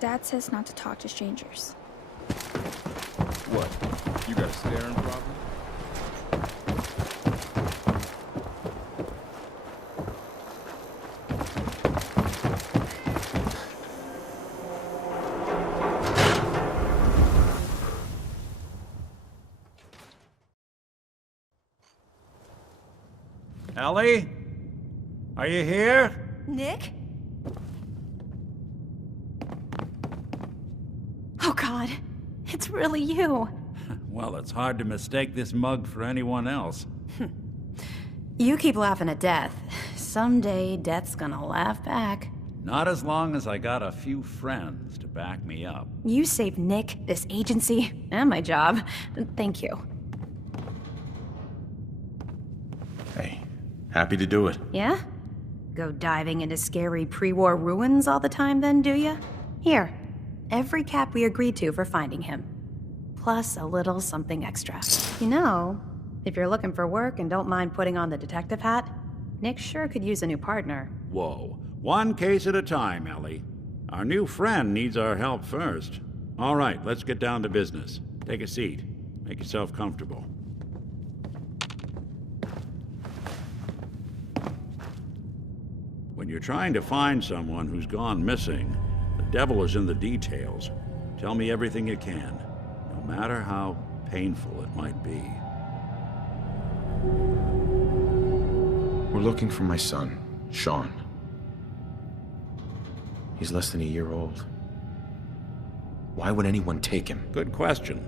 Dad says not to talk to strangers. What? You got a staring problem? Ellie? Are you here? Nick? Oh God, it's really you. Well, it's hard to mistake this mug for anyone else. You keep laughing at death. Someday, death's gonna laugh back. Not as long as I got a few friends to back me up. You saved Nick, this agency, and my job. Thank you. Hey, happy to do it. Yeah? Go diving into scary pre-war ruins all the time then, do ya? Here, every cap we agreed to for finding him. Plus a little something extra. You know, if you're looking for work and don't mind putting on the detective hat, Nick sure could use a new partner. Whoa. One case at a time, Ellie. Our new friend needs our help first. All right, let's get down to business. Take a seat. Make yourself comfortable. When you're trying to find someone who's gone missing, the devil is in the details. Tell me everything you can, no matter how painful it might be. We're looking for my son, Sean. He's less than a year old. Why would anyone take him? Good question.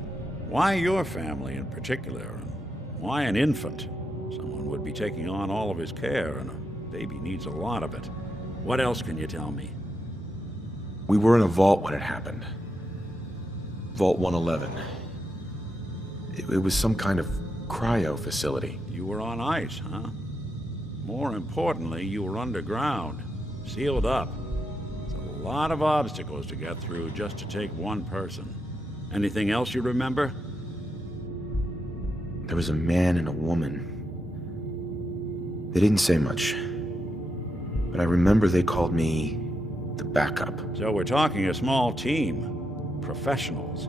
Why your family in particular? And why an infant? Someone would be taking on all of his care, and a baby needs a lot of it. What else can you tell me? We were in a vault when it happened. Vault 111. It was some kind of cryo facility. You were on ice, huh? More importantly, you were underground, sealed up. It's a lot of obstacles to get through just to take one person. Anything else you remember? There was a man and a woman. They didn't say much, but I remember they called me the backup. So we're talking a small team. Professionals.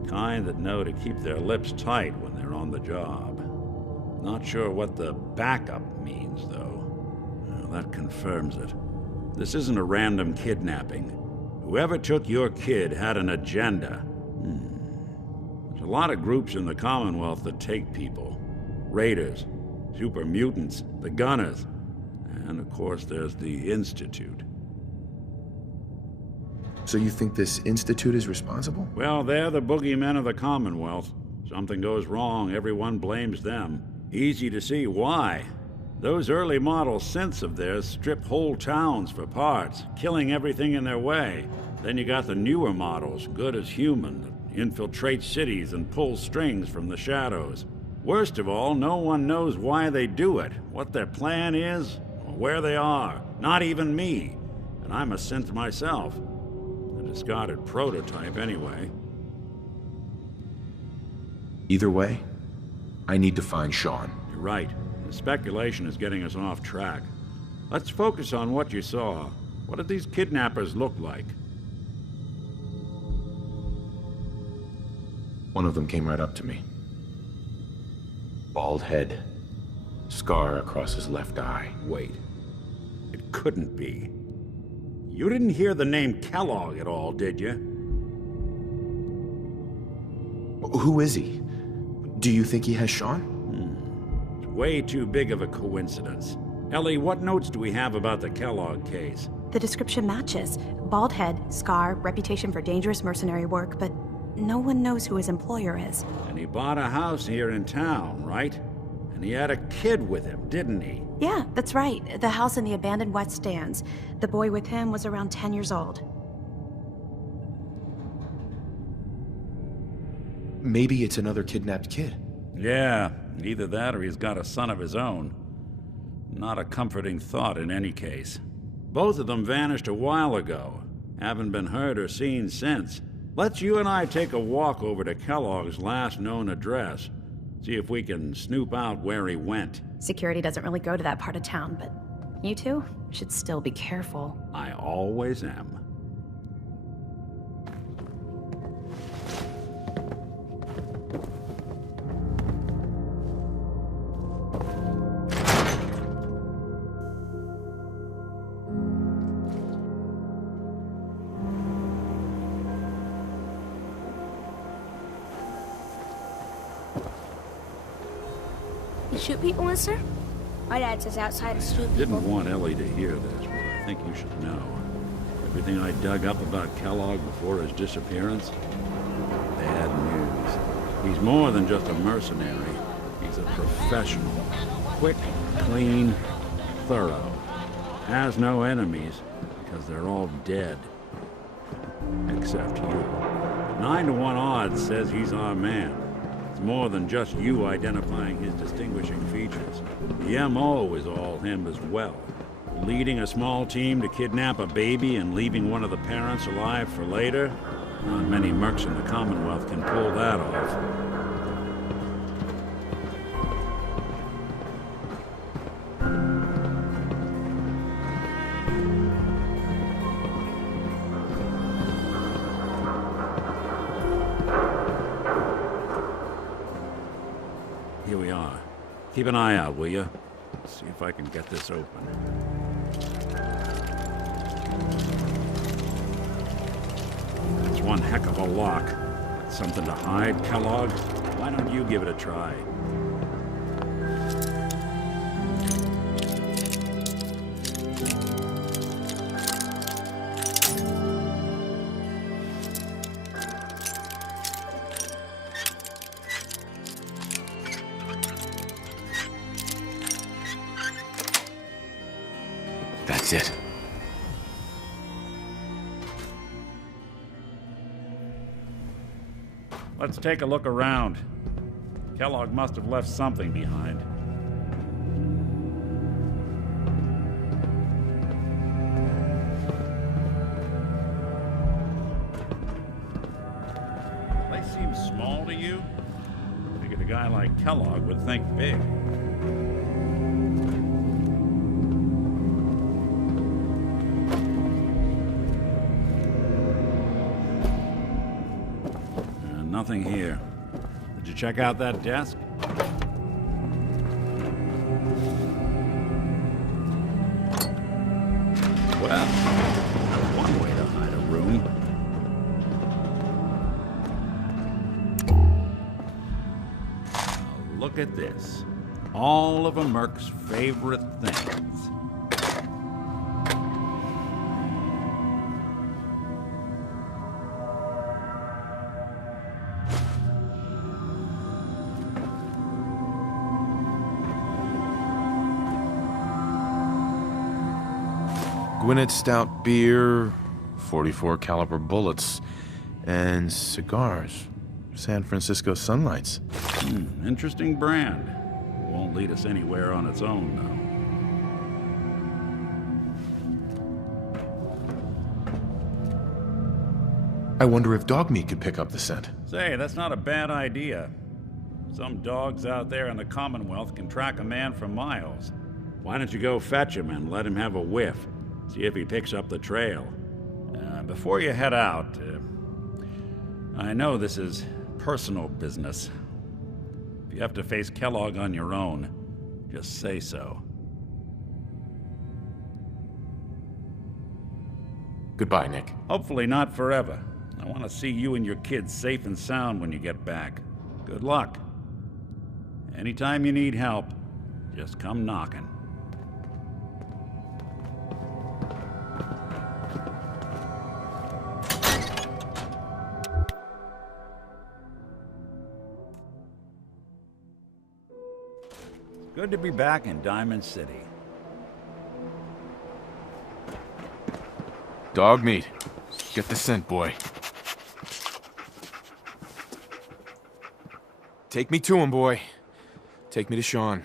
The kind that know to keep their lips tight when they're on the job. Not sure what the backup means, though. Well, that confirms it. This isn't a random kidnapping. Whoever took your kid had an agenda. There's a lot of groups in the Commonwealth that take people. Raiders, super mutants, the Gunners, and of course there's the Institute. So you think this Institute is responsible? Well, they're the boogeymen of the Commonwealth. Something goes wrong, everyone blames them. Easy to see why. Those early model synths of theirs strip whole towns for parts, killing everything in their way. Then you got the newer models, good as human, that infiltrate cities and pull strings from the shadows. Worst of all, no one knows why they do it, what their plan is, or where they are. Not even me. And I'm a synth myself. A discarded prototype, anyway. Either way, I need to find Sean. You're right. The speculation is getting us off track. Let's focus on what you saw. What did these kidnappers look like? One of them came right up to me. Bald head, scar across his left eye. Wait. It couldn't be. You didn't hear the name Kellogg at all, did you? Who is he? Do you think he has Sean? It's way too big of a coincidence. Ellie, what notes do we have about the Kellogg case? The description matches. Bald head, scar, reputation for dangerous mercenary work, but no one knows who his employer is. And he bought a house here in town, right? And he had a kid with him, didn't he? Yeah, that's right. The house in the abandoned West Stands. The boy with him was around 10 years old. Maybe it's another kidnapped kid. Yeah, either that or he's got a son of his own. Not a comforting thought in any case. Both of them vanished a while ago. Haven't been heard or seen since. Let's you and I take a walk over to Kellogg's last known address. See if we can snoop out where he went. Security doesn't really go to that part of town, but you two should still be careful. I always am. shoot people, mister? My dad says outsiders shoot people. Didn't want Ellie to hear this, but I think you should know. Everything I dug up about Kellogg before his disappearance? Bad news. He's more than just a mercenary. He's a professional. Quick, clean, thorough. Has no enemies, because they're all dead. Except you. 9 to 1 odds says he's our man. It's more than just you identifying his distinguishing features. The M.O. is all him as well. Leading a small team to kidnap a baby and leaving one of the parents alive for later? Not many mercs in the Commonwealth can pull that off. Here we are. Keep an eye out, will you? See if I can get this open. That's one heck of a lock. Got something to hide, Kellogg? Why don't you give it a try? That's it. Let's take a look around. Kellogg must have left something behind. Place seems small to you? Figured a guy like Kellogg would think big. Nothing here. Did you check out that desk? Well, that's one way to hide a room. Now look at this. All of a merc's favorite things. Gwinnett Stout beer, 44 caliber bullets, and cigars. San Francisco Sunlights. Interesting brand. Won't lead us anywhere on its own, though. I wonder if dog meat could pick up the scent. Say, that's not a bad idea. Some dogs out there in the Commonwealth can track a man for miles. Why don't you go fetch him and let him have a whiff? See if he picks up the trail. Before you head out, I know this is personal business. If you have to face Kellogg on your own, just say so. Goodbye, Nick. Hopefully not forever. I want to see you and your kids safe and sound when you get back. Good luck. Anytime you need help, just come knocking. Good to be back in Diamond City. Dog meat. Get the scent, boy. Take me to him, boy. Take me to Sean.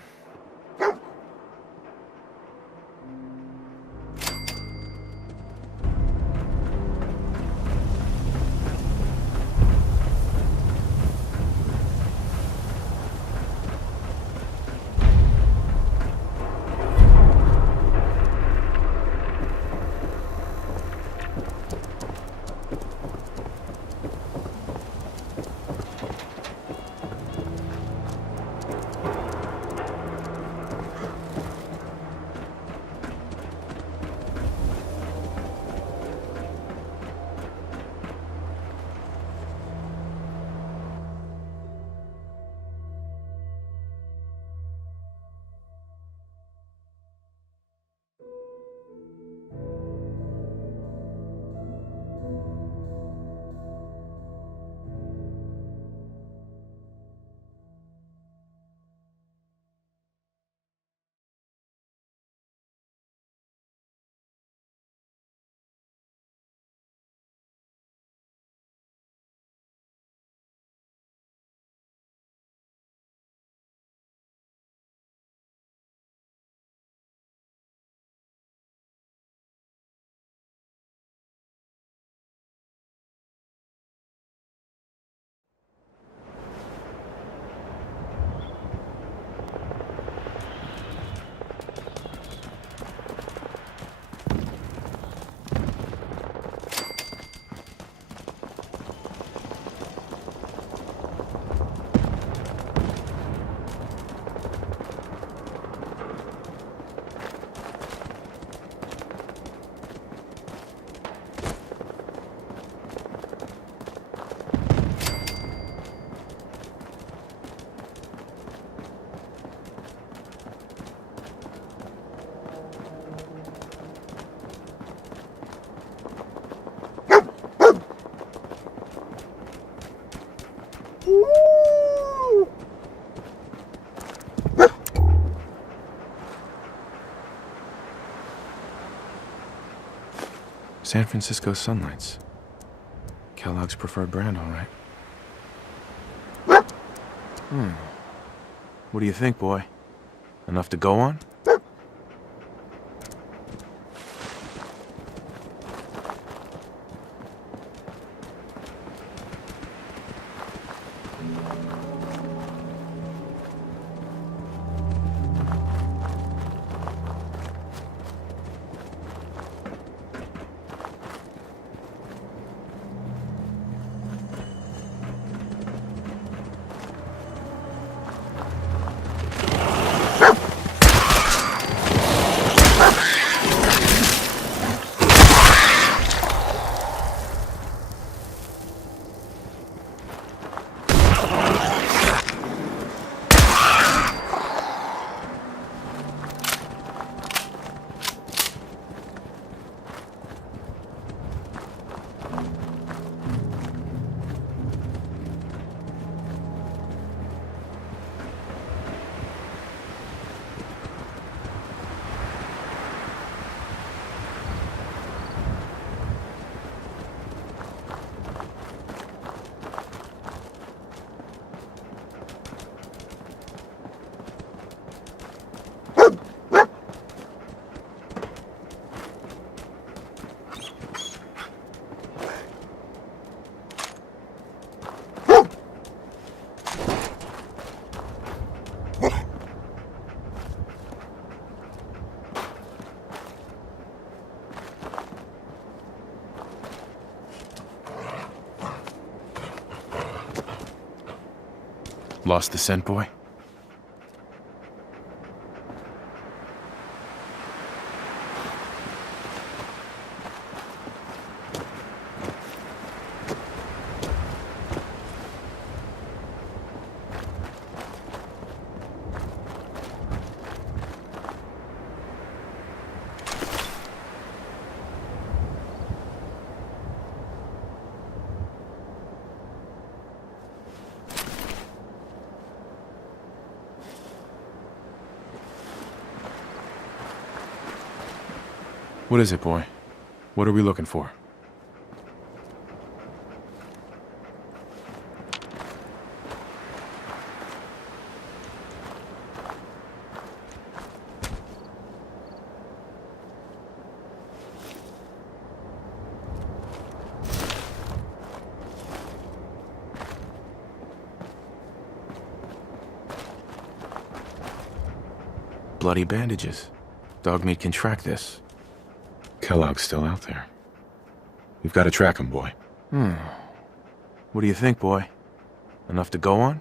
San Francisco Sunlights. Kellogg's preferred brand, all right. What do you think, boy? Enough to go on? Lost the scent, boy? What is it, boy? What are we looking for? Bloody bandages. Dogmeat can track this. Kellogg's still out there. We've got to track him, boy. What do you think, boy? Enough to go on?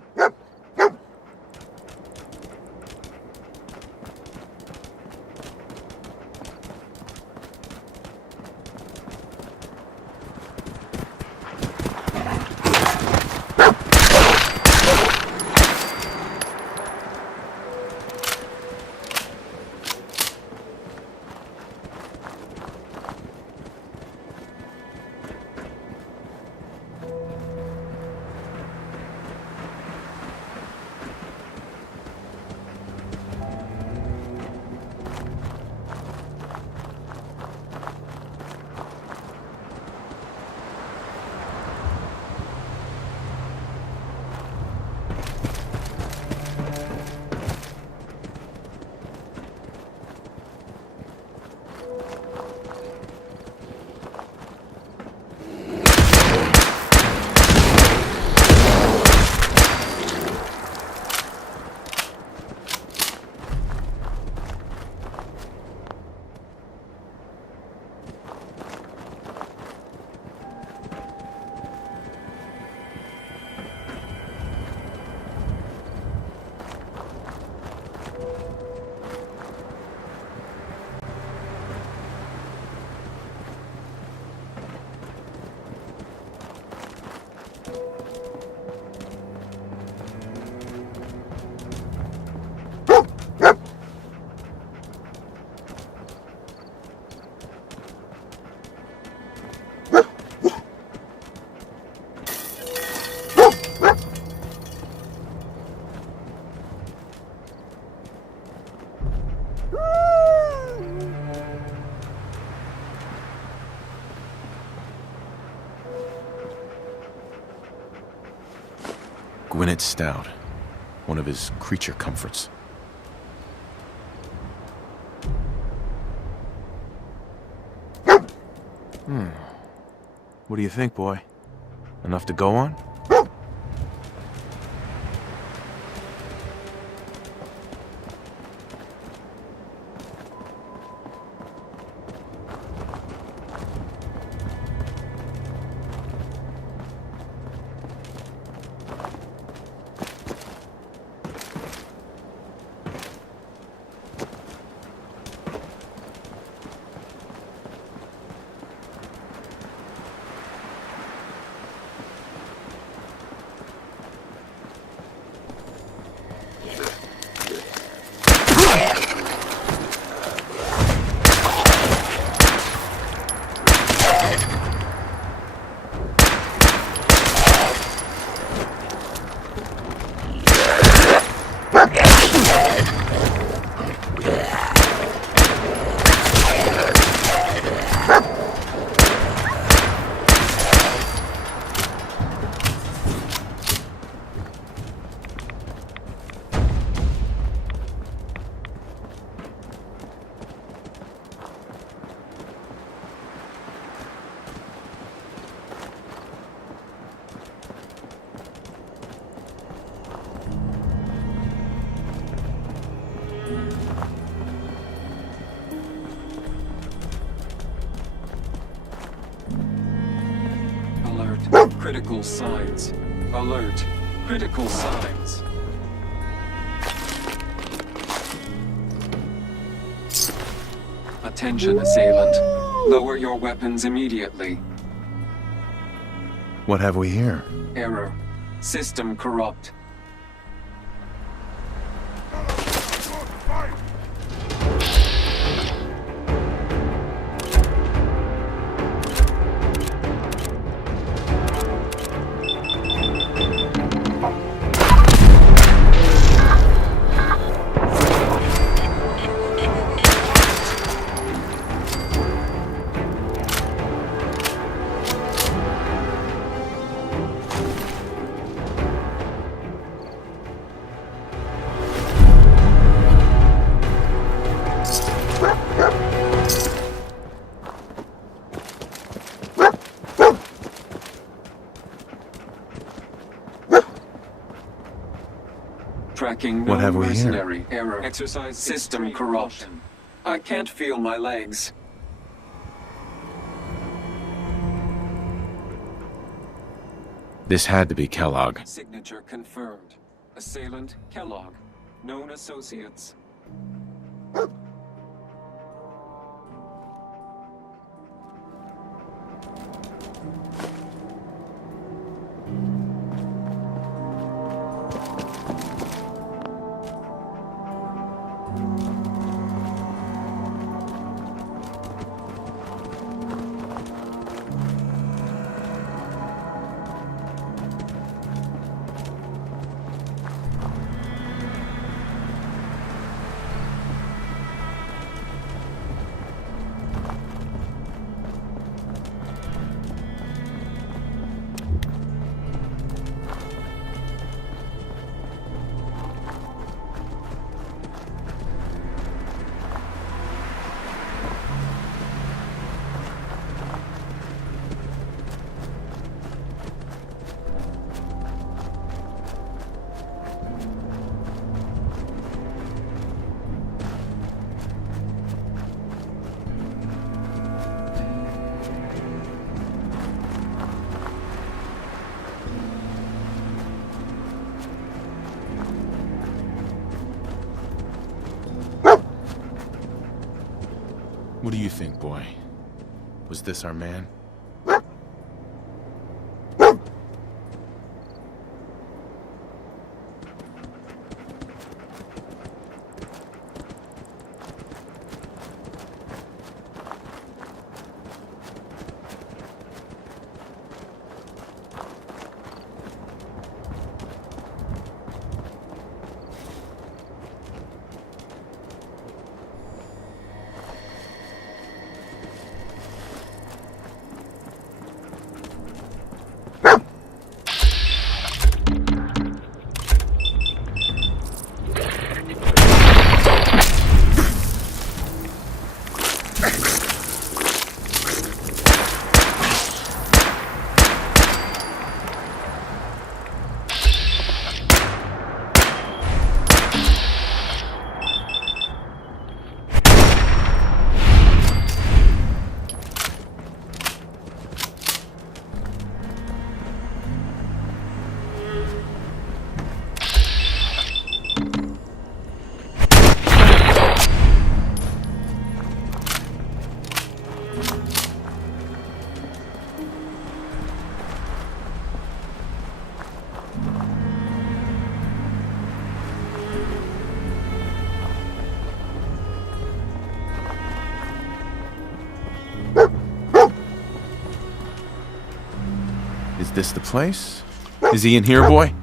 Gwyneth Stout. One of his creature comforts. What do you think, boy? Enough to go on? Alert. Critical signs. Alert. Critical signs. Attention, assailant. Lower your weapons immediately. What have we here? Error. System corrupt. Tracking What no have we here? mercenary. Error. Exercise system corrupt. I can't feel my legs. This had to be Kellogg. Signature confirmed. Assailant Kellogg. Known associates. What do you think, boy? Was this our man? this the place? Is he in here, boy?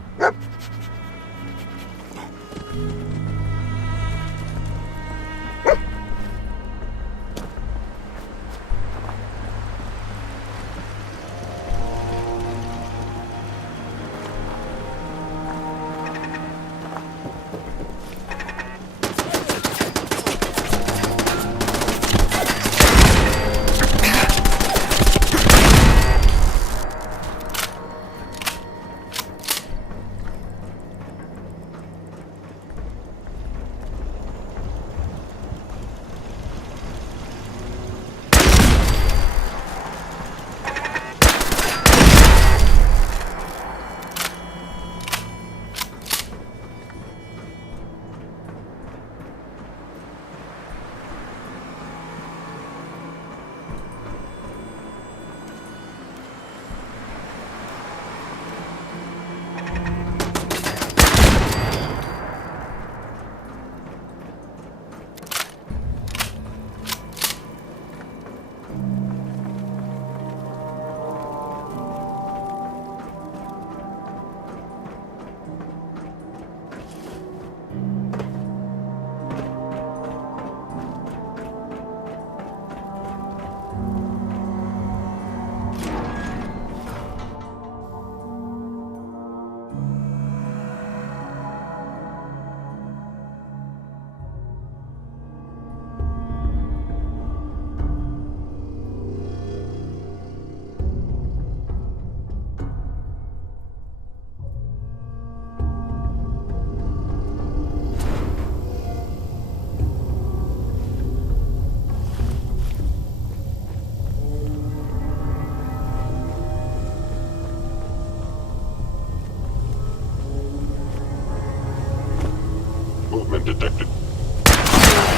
Movement detected.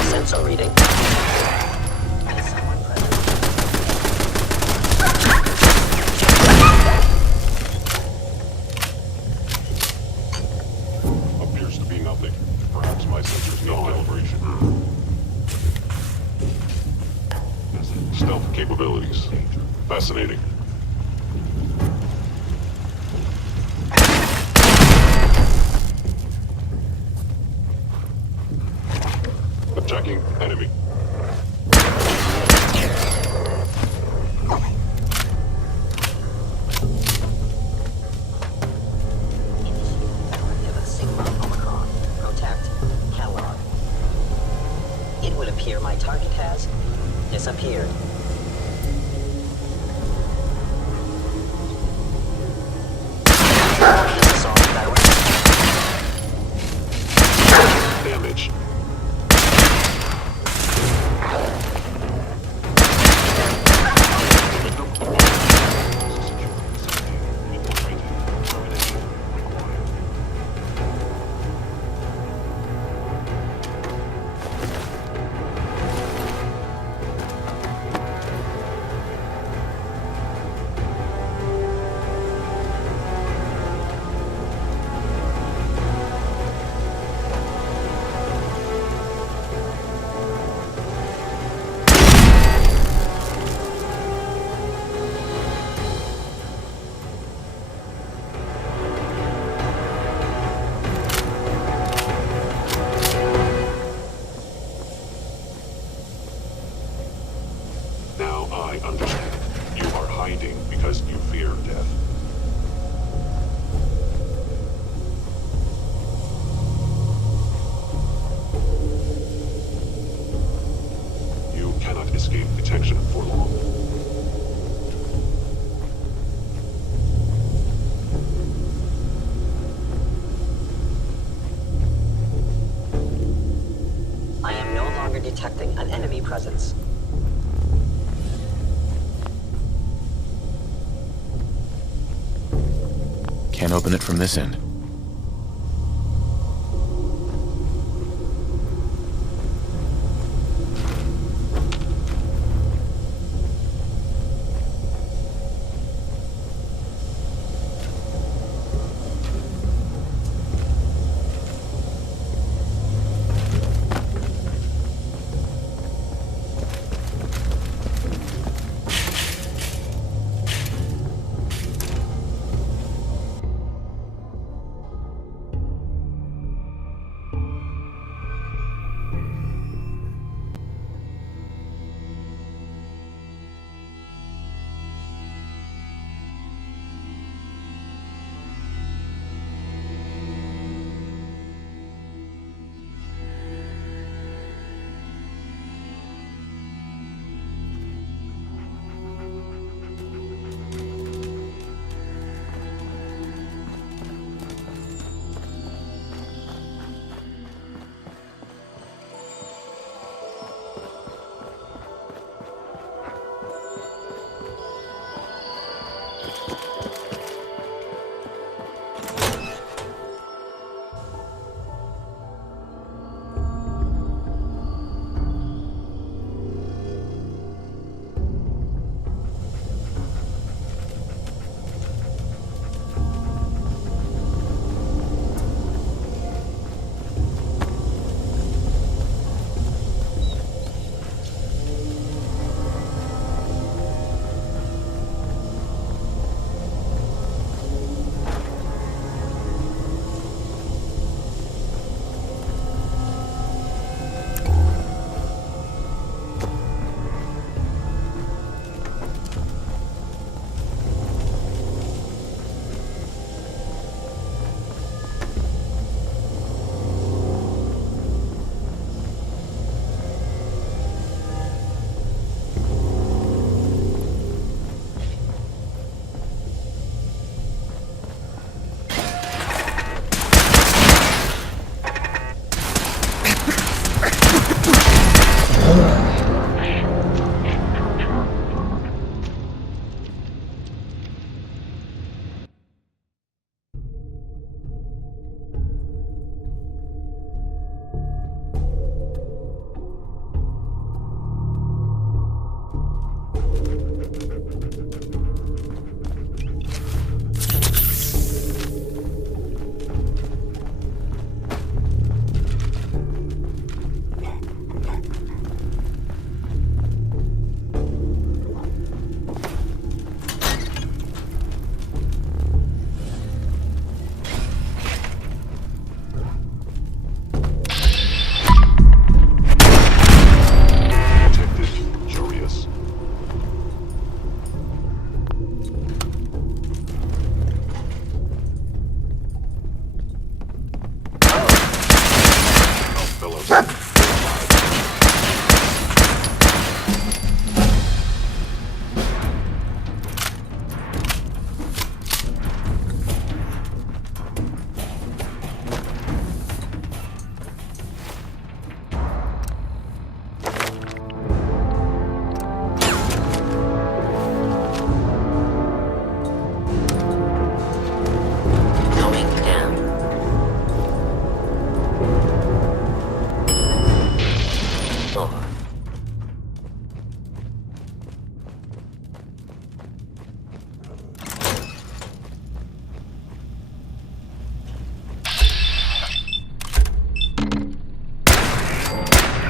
Sensor reading. Appears to be nothing. Perhaps my sensors no calibration. Stealth capabilities. Fascinating. Attacking enemy. Sigma Omicron. Protect Kellogg. It would appear my target has disappeared. Assault direct. Damage. Now I understand. You are hiding because you fear death. You cannot escape detection for long. I am no longer detecting an enemy presence. Can't open it from this end. Detected. Curious. Fellows. Going down. Over.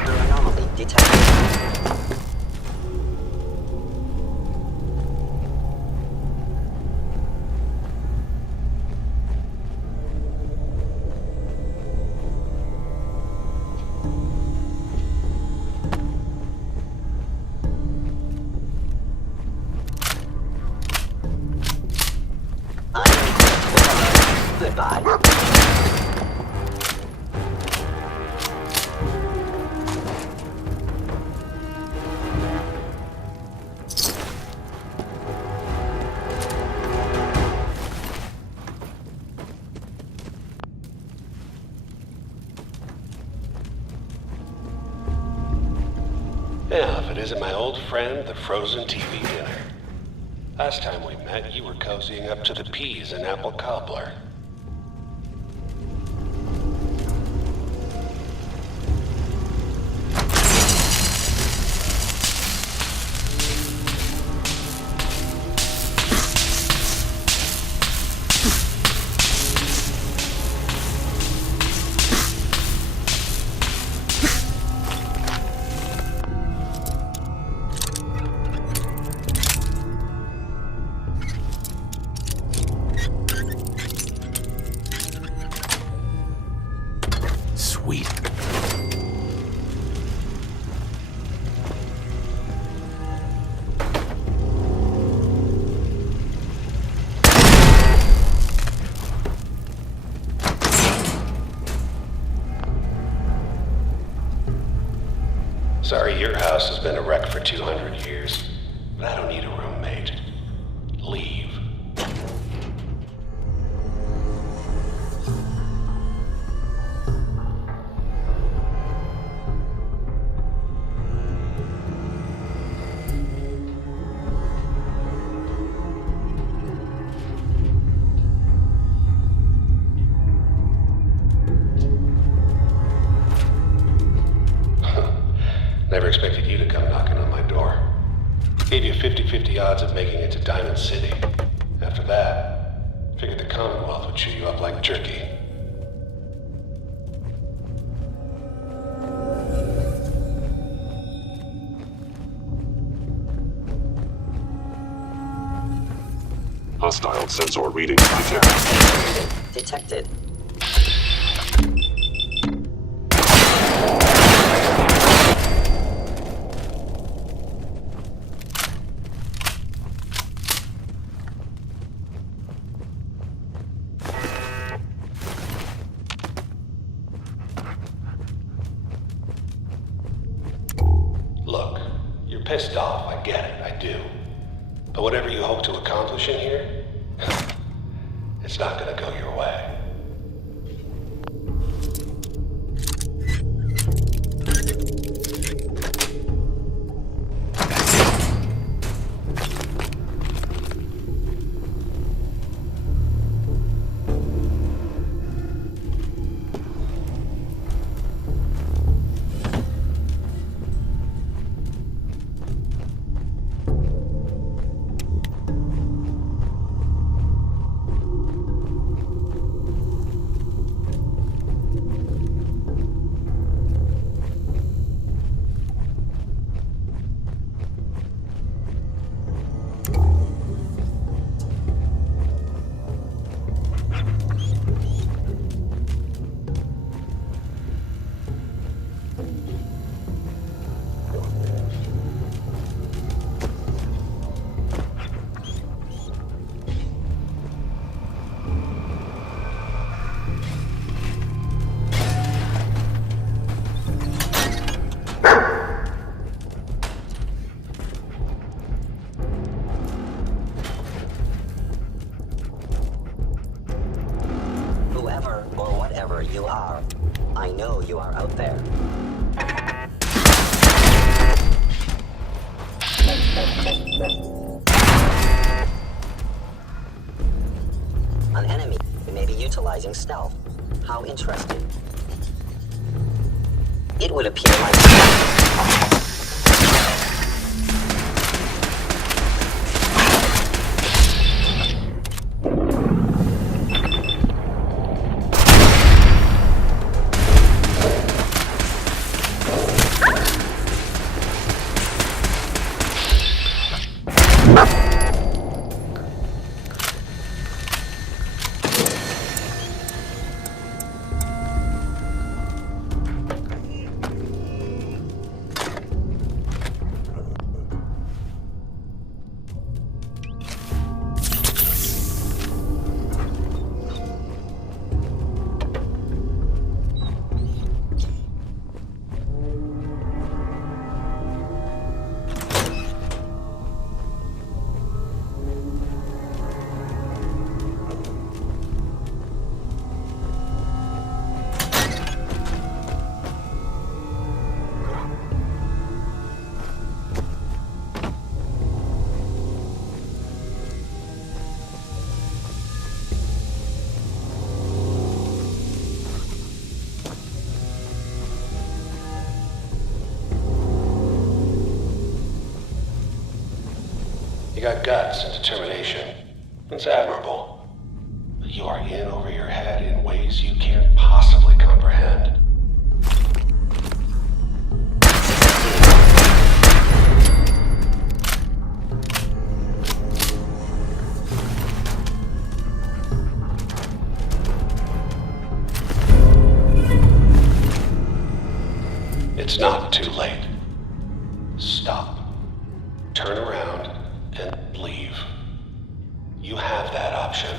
Anomaly detected. Goodbye. Yeah, if it isn't my old friend, the frozen TV dinner. Last time we met, you were cozying up to the peas and apple cobbler. Sweet. Sorry, your house has been a wreck for 200 years, but I don't need a roommate. Leave. Never expected you to come knocking on my door. Gave you 50-50 odds of making it to Diamond City. After that, figured the Commonwealth would chew you up like jerky. Hostile sensor reading detected. Detected. Look, you're pissed off, I get it, I do. But whatever you hope to accomplish in here, it's not gonna go your way. initializing stealth. How interesting. It would appear my... You got guts and determination. It's admirable. But you are in over your head in ways you can't possibly comprehend. It's not too late. Stop. Turn around and leave. You have that option.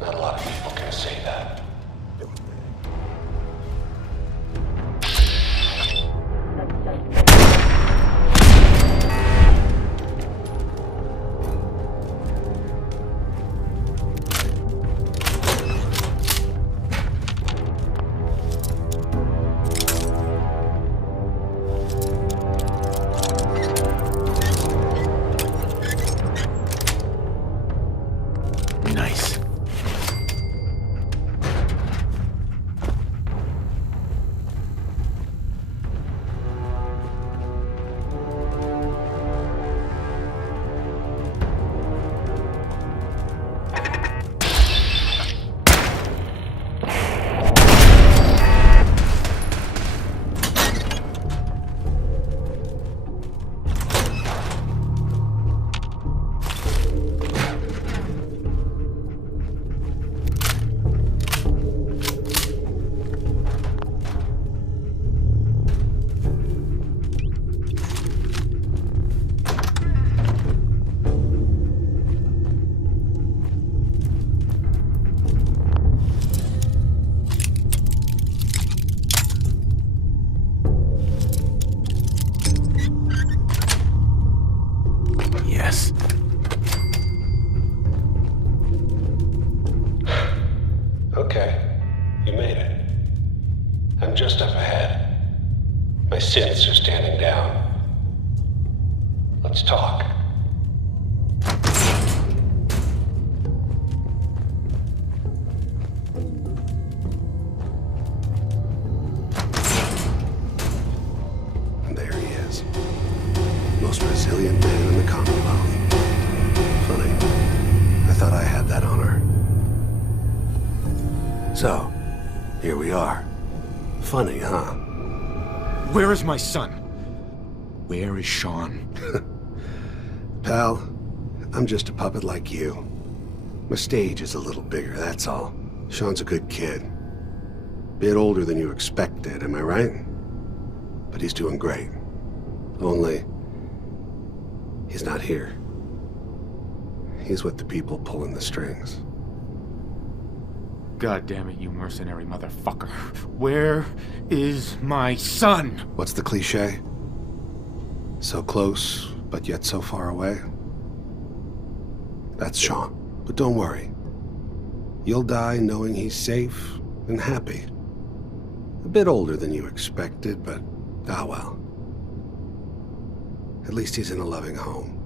Not a lot of people can say that. Nice. Yes. Okay, you made it. I'm just up ahead. My synths are standing down. Let's talk. And there he is. Most resilient man in the Commonwealth. Funny. I thought I had that honor. So, here we are. Funny, huh? Where is my son? Where is Sean? Pal, I'm just a puppet like you. My stage is a little bigger, that's all. Sean's a good kid. Bit older than you expected, am I right? But he's doing great. Only, he's not here. He's with the people pulling the strings. God damn it, you mercenary motherfucker. Where is my son? What's the cliche? So close, but yet so far away? That's Sean. But don't worry. You'll die knowing he's safe and happy. A bit older than you expected, but ah well. At least he's in a loving home.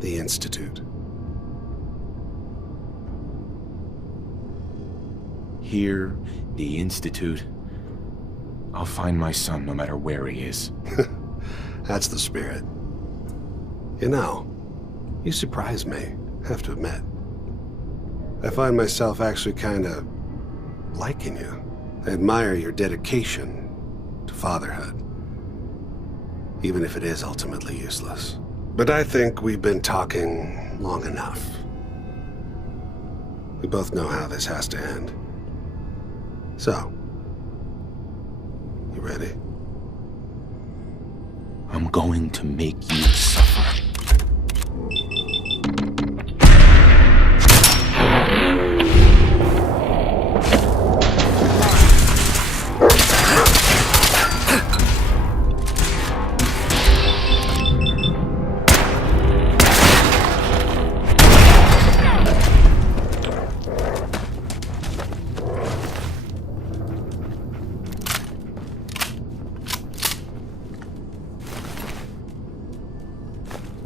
The Institute. Here, the Institute. I'll find my son no matter where he is. That's the spirit. You know, you surprise me, have to admit. I find myself actually kinda liking you. I admire your dedication to fatherhood, even if it is ultimately useless. But I think we've been talking long enough. We both know how this has to end. So, you ready? I'm going to make you suffer.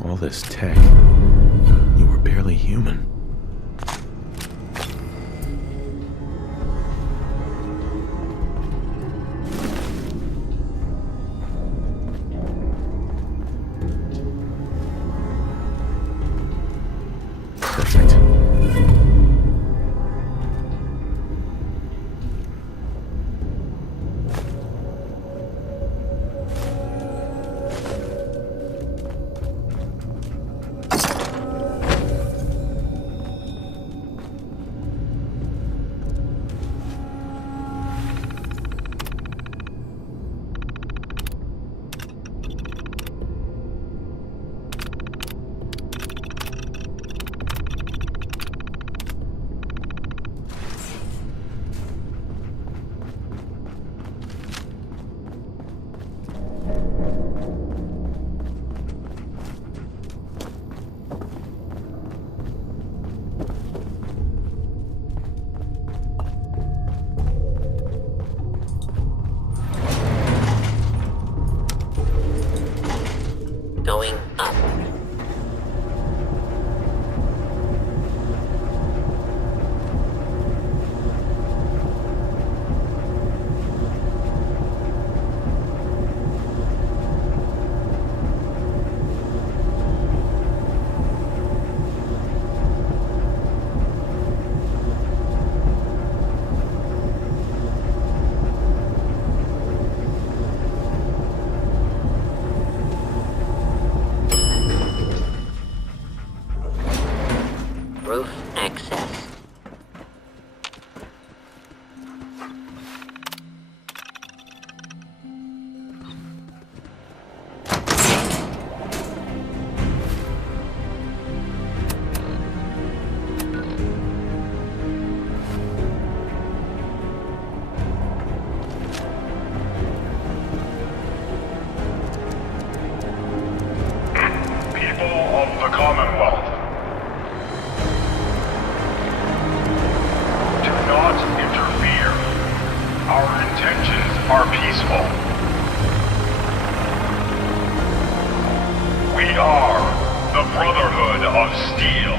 All this tech. You were barely human. Perfect. Going up. Roof access. People of the Commonwealth, do not interfere. Our intentions are peaceful. We are the Brotherhood of Steel.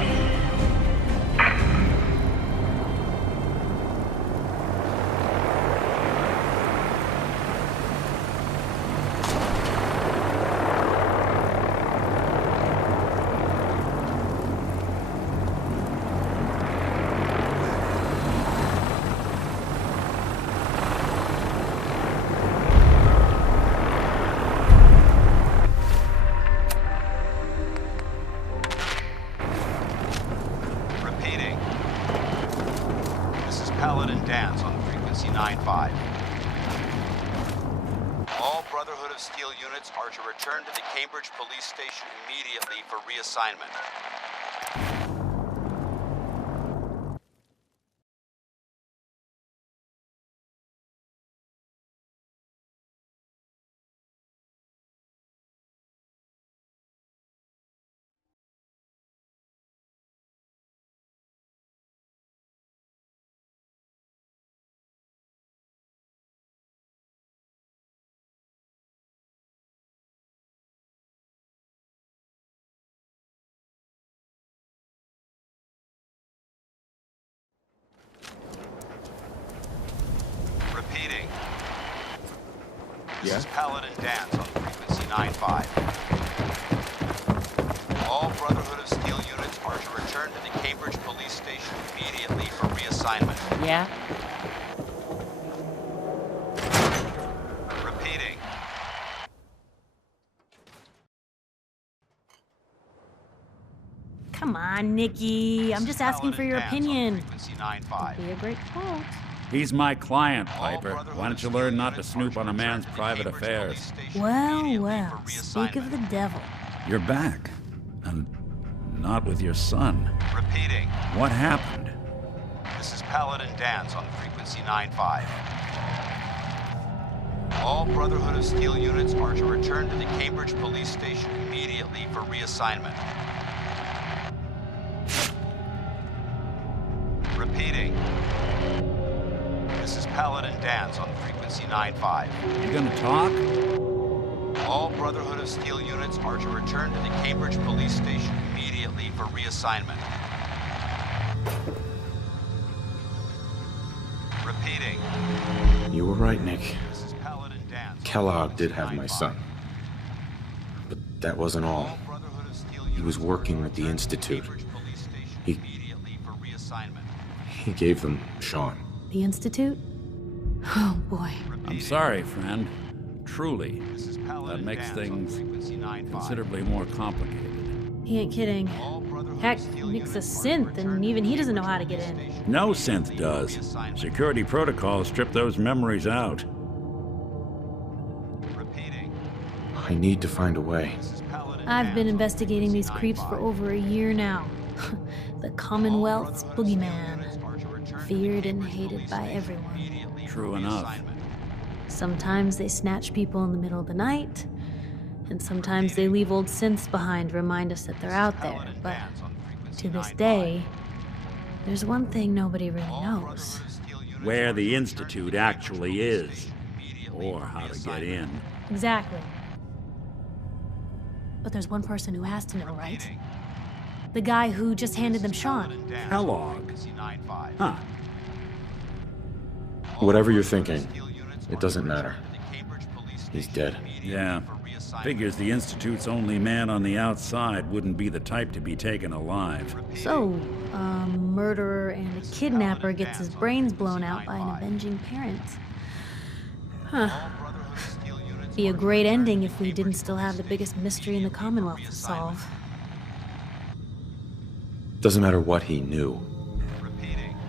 Repeating. This is Paladin Danz on frequency 9-5. All Brotherhood of Steel units are to return to the Cambridge Police Station immediately for reassignment. This is Paladin Dan's on frequency 9-5. All Brotherhood of Steel units are to return to the Cambridge Police Station immediately for reassignment. Yeah? Repeating. Come on, Nikki. I'm just asking for your opinion. Frequency 9-5. Be a great fault. He's my client, Piper. Why don't you learn not to snoop on a man's private affairs? Well, well. Speak of the devil. You're back. And not with your son. Repeating. What happened? This is Paladin Dan's on frequency 9-5. All Brotherhood of Steel units are to return to the Cambridge Police Station immediately for reassignment. Repeating. This is Paladin Dan's on frequency 9-5. You gonna talk? All Brotherhood of Steel units are to return to the Cambridge Police Station immediately for reassignment. Repeating. You were right, Nick. This is Paladin Dan's. Kellogg did have my son. But that wasn't all. He was working with the Institute. He gave them Sean. The Institute? Oh, boy. I'm sorry, friend. Truly. That makes things considerably more complicated. He ain't kidding. Heck, Nick's a synth, and even he doesn't know how to get in. No synth does. Security protocols strip those memories out. I need to find a way. I've been investigating these creeps for over a year now. The Commonwealth's boogeyman. Feared and hated by everyone. True enough. Sometimes they snatch people in the middle of the night, and sometimes they leave old synths behind to remind us that they're out there. But to this day, there's one thing nobody really knows. Where the Institute actually is. Or how to get in. Exactly. But there's one person who has to know, right? The guy who just handed them Sean. Kellogg. Huh. Whatever you're thinking, it doesn't matter. He's dead. Yeah. Figures the Institute's only man on the outside wouldn't be the type to be taken alive. So, a murderer and a kidnapper gets his brains blown out by an avenging parent. Huh. Be a great ending if we didn't still have the biggest mystery in the Commonwealth to solve. Doesn't matter what he knew.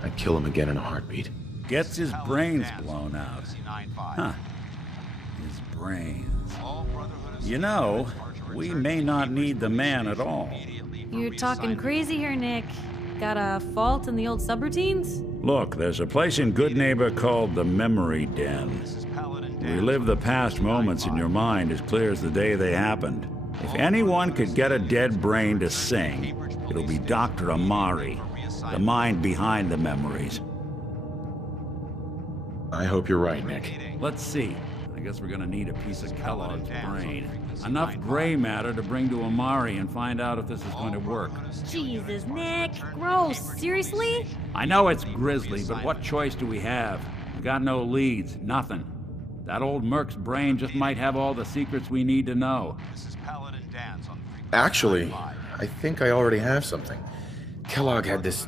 I'd kill him again in a heartbeat. Gets his brains blown out. Huh. His brains. You know, we may not need the man at all. You're talking crazy here, Nick. Got a fault in the old subroutines? Look, there's a place in Good Neighbor called the Memory Den. Relive the past moments in your mind as clear as the day they happened. If anyone could get a dead brain to sing, it'll be Dr. Amari, the mind behind the memories. I hope you're right, Nick. Let's see. I guess we're gonna need a piece of Kellogg's brain. Enough gray matter to bring to Amari and find out if this is going to work. Jesus, Nick. Gross. Seriously? I know it's grisly, but what choice do we have? We got no leads, nothing. That old Merc's brain just might have all the secrets we need to know. Actually, I think I already have something. Kellogg had this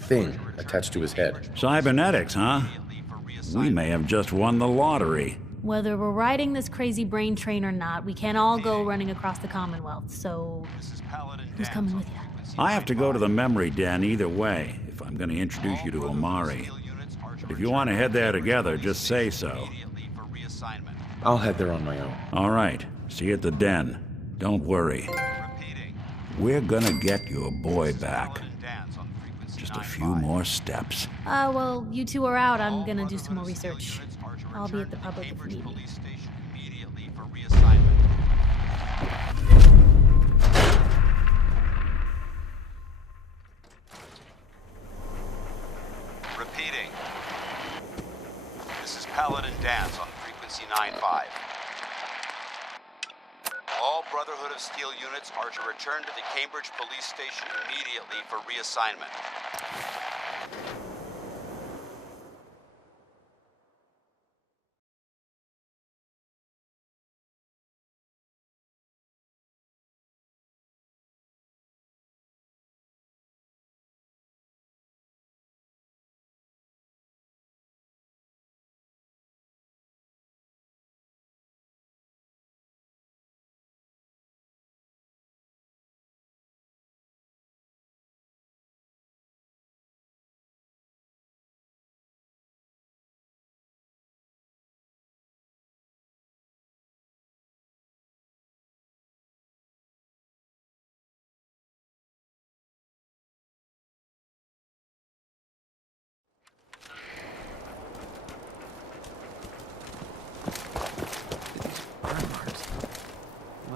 thing attached to his head. Cybernetics, huh? We may have just won the lottery. Whether we're riding this crazy brain train or not, we can't all go running across the Commonwealth, so who's coming with you? I have to go to the Memory Den either way, if I'm going to introduce you to Amari. But if you want to head there together, just say so. I'll head there on my own. All right. See you at the Den. Don't worry. We're gonna get your boy back. Just a few more steps. Well, you two are out. I'm gonna do some more research. I'll be at the public if you need me. Repeating. This is Paladin Dan's on frequency 9-5. All Brotherhood of Steel units are to return to the Cambridge Police Station immediately for reassignment.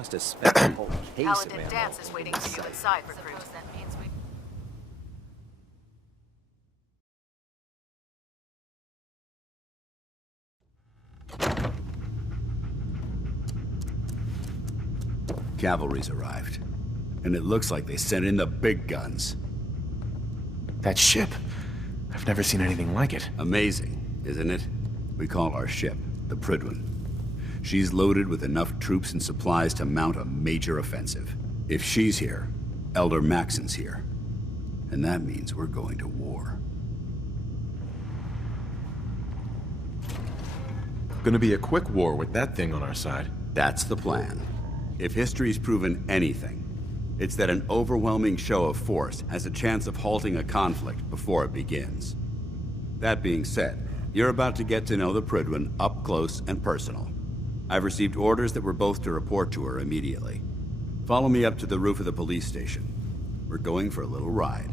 must have spent a whole case of ammo. Dance is waiting for you inside, recruit. Cavalry's arrived. And it looks like they sent in the big guns. That ship. I've never seen anything like it. Amazing, isn't it? We call our ship the Prydwen. She's loaded with enough troops and supplies to mount a major offensive. If she's here, Elder Maxson's here. And that means we're going to war. Gonna be a quick war with that thing on our side. That's the plan. If history's proven anything, it's that an overwhelming show of force has a chance of halting a conflict before it begins. That being said, you're about to get to know the Prydwen up close and personal. I've received orders that we're both to report to her immediately. Follow me up to the roof of the police station. We're going for a little ride.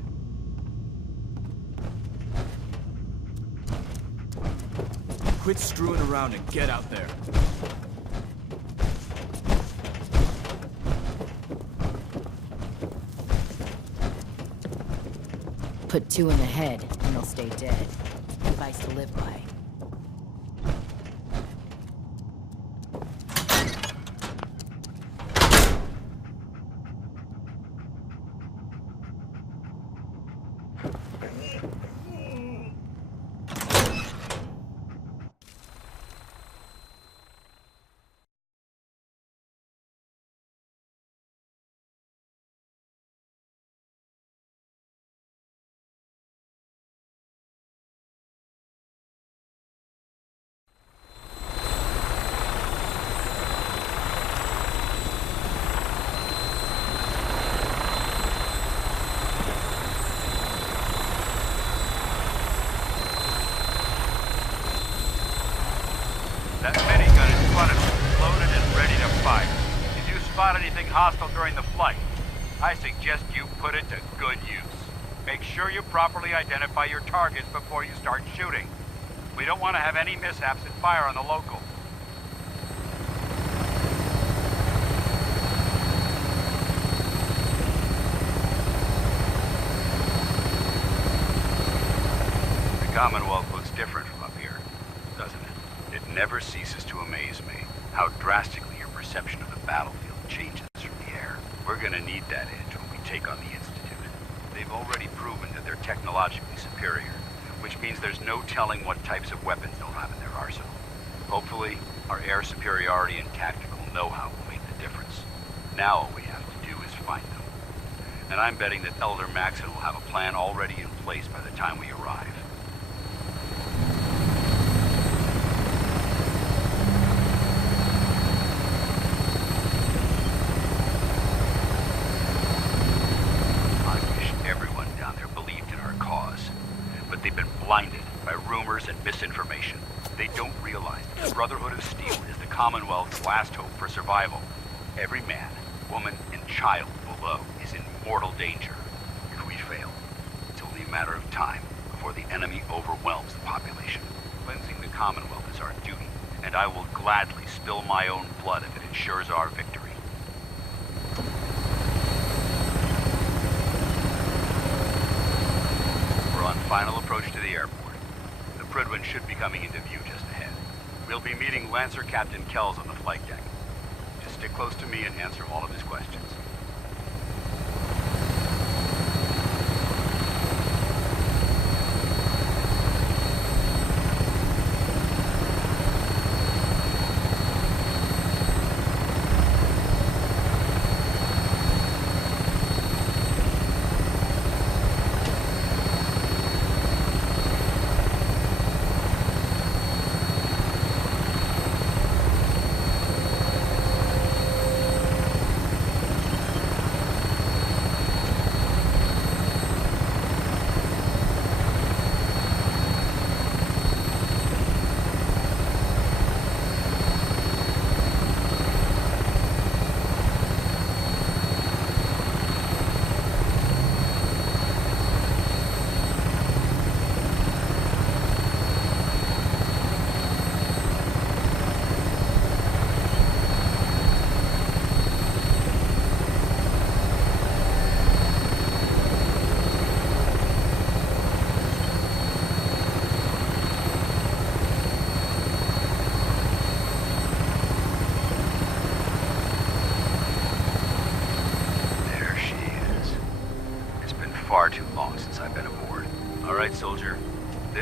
Quit screwing around and get out there. Put 2 in the head, and they'll stay dead. Advice to live by. That minigun in front of you, loaded and ready to fire. If you spot anything hostile during the flight, I suggest you put it to good use. Make sure you properly identify your targets before you start shooting. We don't want to have any mishaps and fire on the local. The Commonwealth looks different from up here, doesn't it? It never ceases to amaze me how drastically your perception of the battlefield changes from the air. We're gonna need that edge when we take on the Institute. They've already proven that they're technologically superior, which means there's no telling what types of weapons they'll have in their arsenal. Hopefully, our air superiority and tactical know-how will make the difference. Now all we have to do is find them. And I'm betting that Elder Maxson will have a plan already in place by the time we arrive. Blinded by rumors and misinformation. They don't realize that the Brotherhood of Steel is the Commonwealth's last hope for survival. Every man, woman, and child below is in mortal danger. If we fail, it's only a matter of time before the enemy overwhelms the population. Cleansing the Commonwealth is our duty, and I will gladly spill my own blood if it ensures our victory. On final approach to the airport. The Prydwen should be coming into view just ahead. We'll be meeting Lancer Captain Kells on the flight deck. Just stick close to me and answer all of his questions.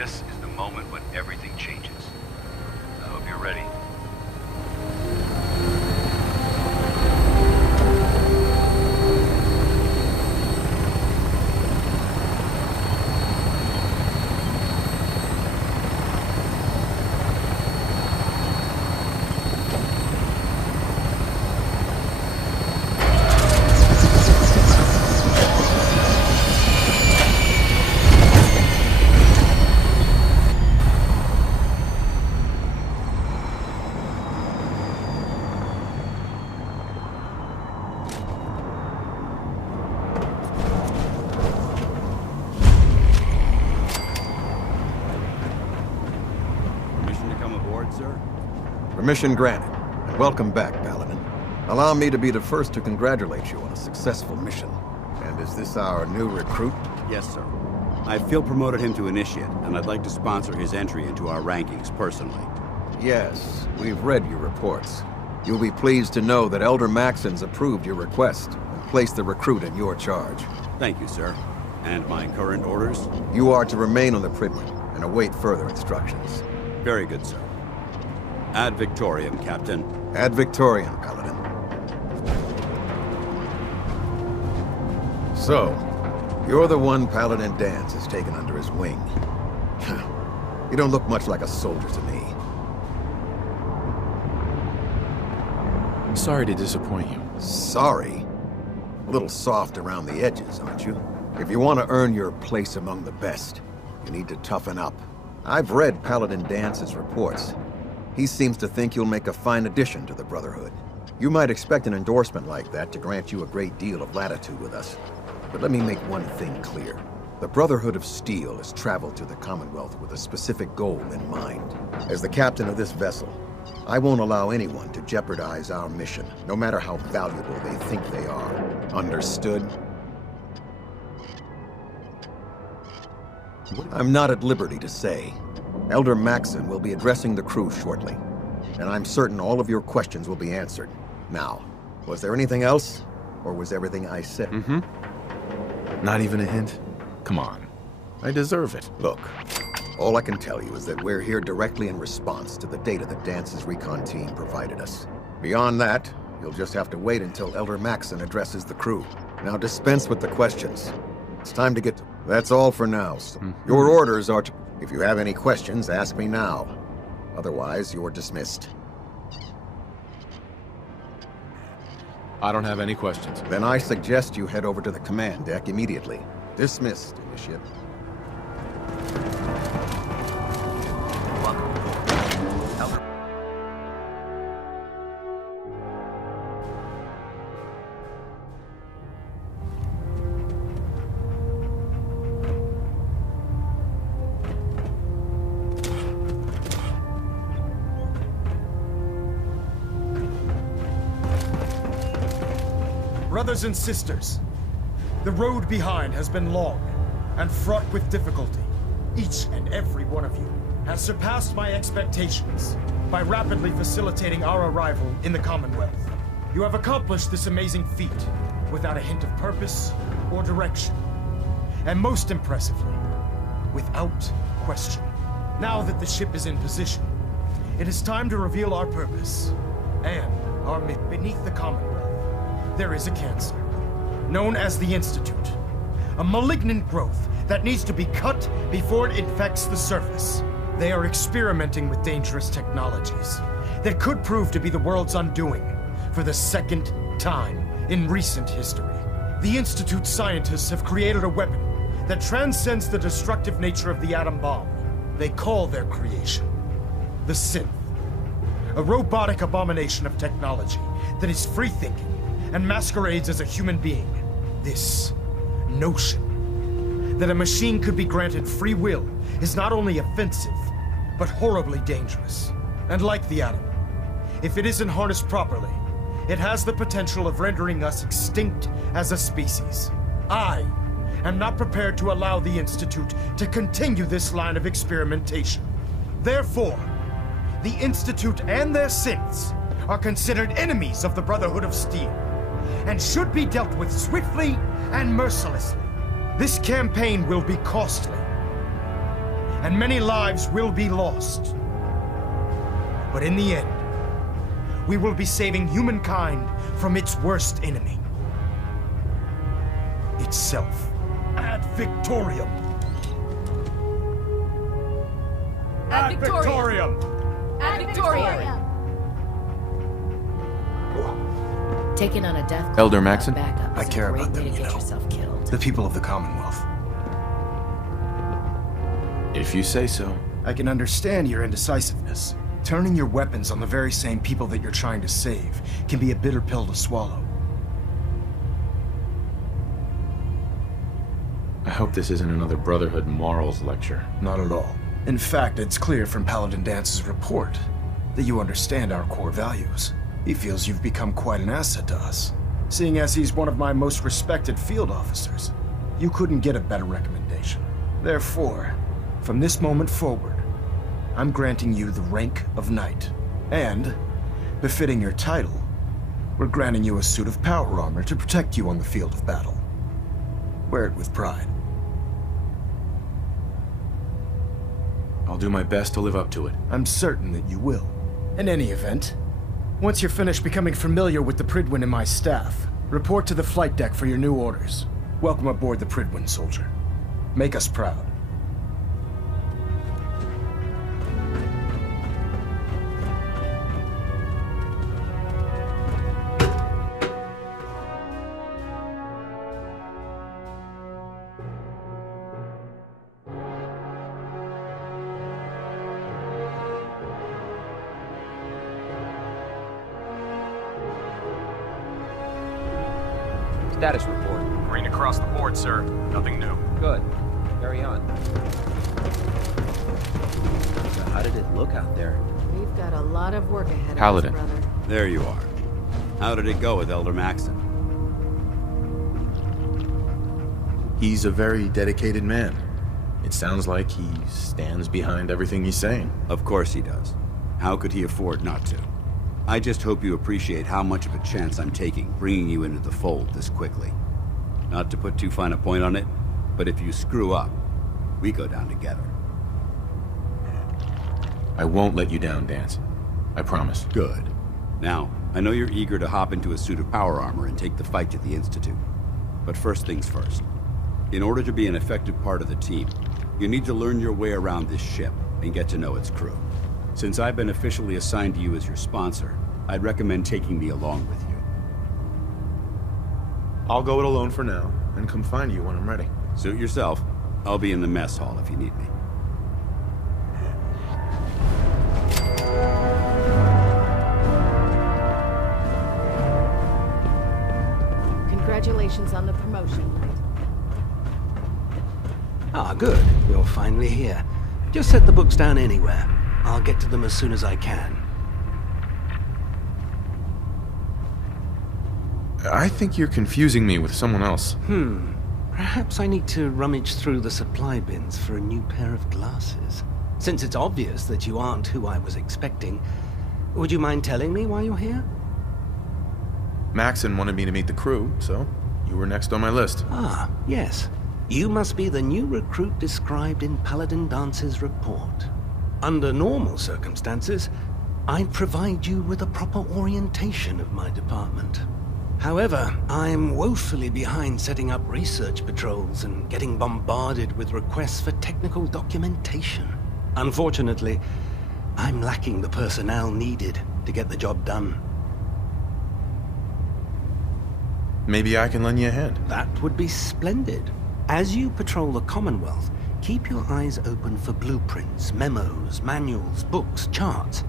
This is the moment when everything changes. I hope you're ready. Permission granted, and welcome back, Paladin. Allow me to be the first to congratulate you on a successful mission. And is this our new recruit? Yes, sir. I field promoted him to Initiate, and I'd like to sponsor his entry into our rankings personally. Yes, we've read your reports. You'll be pleased to know that Elder Maxon's approved your request and placed the recruit in your charge. Thank you, sir. And my current orders? You are to remain on the Pridwen and await further instructions. Very good, sir. Ad Victoriam, Captain. Ad Victoriam, Paladin. So, you're the one Paladin Danse has taken under his wing. You don't look much like a soldier to me. Sorry to disappoint you. Sorry? A little soft around the edges, aren't you? If you want to earn your place among the best, you need to toughen up. I've read Paladin Dance's reports. He seems to think you'll make a fine addition to the Brotherhood. You might expect an endorsement like that to grant you a great deal of latitude with us. But let me make one thing clear. The Brotherhood of Steel has traveled to the Commonwealth with a specific goal in mind. As the captain of this vessel, I won't allow anyone to jeopardize our mission, no matter how valuable they think they are. Understood? I'm not at liberty to say. Elder Maxon will be addressing the crew shortly, and I'm certain all of your questions will be answered. Now, was there anything else, or was everything I said? Not even a hint? Come on. I deserve it. Look, all I can tell you is that we're here directly in response to the data that Dance's recon team provided us. Beyond that, you'll just have to wait until Elder Maxon addresses the crew. Now dispense with the questions. It's time to get to... That's all for now. So your orders are to... If you have any questions, ask me now. Otherwise, you're dismissed. I don't have any questions. Then I suggest you head over to the command deck immediately. Dismissed, Initiate. Brothers and sisters, the road behind has been long and fraught with difficulty. Each and every one of you has surpassed my expectations by rapidly facilitating our arrival in the Commonwealth. You have accomplished this amazing feat without a hint of purpose or direction. And most impressively, without question. Now that the ship is in position, it is time to reveal our purpose and our mission. Beneath the Commonwealth, there is a cancer, known as the Institute. A malignant growth that needs to be cut before it infects the surface. They are experimenting with dangerous technologies that could prove to be the world's undoing for the second time in recent history. The Institute scientists have created a weapon that transcends the destructive nature of the atom bomb. They call their creation the Synth, a robotic abomination of technology that is free-thinking and masquerades as a human being. This notion that a machine could be granted free will is not only offensive, but horribly dangerous. And like the atom, if it isn't harnessed properly, it has the potential of rendering us extinct as a species. I am not prepared to allow the Institute to continue this line of experimentation. Therefore, the Institute and their synths are considered enemies of the Brotherhood of Steel, and should be dealt with swiftly and mercilessly. This campaign will be costly, and many lives will be lost. But in the end, we will be saving humankind from its worst enemy. Itself. Ad Victorium! Ad Victorium! Ad Victorium! Taking on a death Elder Maxon? backup I is care a great about them, way to you get know. yourself killed. The people of the Commonwealth. If you say so. I can understand your indecisiveness. Turning your weapons on the very same people that you're trying to save can be a bitter pill to swallow. I hope this isn't another Brotherhood morals lecture. Not at all. In fact, it's clear from Paladin Dance's report that you understand our core values. He feels you've become quite an asset to us. Seeing as he's one of my most respected field officers, you couldn't get a better recommendation. Therefore, from this moment forward, I'm granting you the rank of Knight. And, befitting your title, we're granting you a suit of power armor to protect you on the field of battle. Wear it with pride. I'll do my best to live up to it. I'm certain that you will. In any event, once you're finished becoming familiar with the Prydwen and my staff, report to the flight deck for your new orders. Welcome aboard the Prydwen, soldier. Make us proud. Status report. Green across the board, sir. Nothing new. Good. Carry on. So how did it look out there? We've got a lot of work ahead Paladin. of us, brother. There you are. How did it go with Elder Maxon? He's a very dedicated man. It sounds like he stands behind everything he's saying. Of course he does. How could he afford not to? I just hope you appreciate how much of a chance I'm taking bringing you into the fold this quickly. Not to put too fine a point on it, but if you screw up, we go down together. I won't let you down, Dance. I promise. Good. Now, I know you're eager to hop into a suit of power armor and take the fight to the Institute. But first things first. In order to be an effective part of the team, you need to learn your way around this ship and get to know its crew. Since I've been officially assigned to you as your sponsor, I'd recommend taking me along with you. I'll go it alone for now, and come find you when I'm ready. Suit yourself. I'll be in the mess hall if you need me. Congratulations on the promotion, Knight. Ah, good. You're finally here. Just set the books down anywhere. I'll get to them as soon as I can. I think you're confusing me with someone else. Perhaps I need to rummage through the supply bins for a new pair of glasses. Since it's obvious that you aren't who I was expecting, would you mind telling me why you're here? Maxon wanted me to meet the crew, so you were next on my list. Ah, yes. You must be the new recruit described in Paladin Dance's report. Under normal circumstances, I'd provide you with a proper orientation of my department. However, I'm woefully behind setting up research patrols and getting bombarded with requests for technical documentation. Unfortunately, I'm lacking the personnel needed to get the job done. Maybe I can lend you a hand. That would be splendid. As you patrol the Commonwealth, keep your eyes open for blueprints, memos, manuals, books, charts.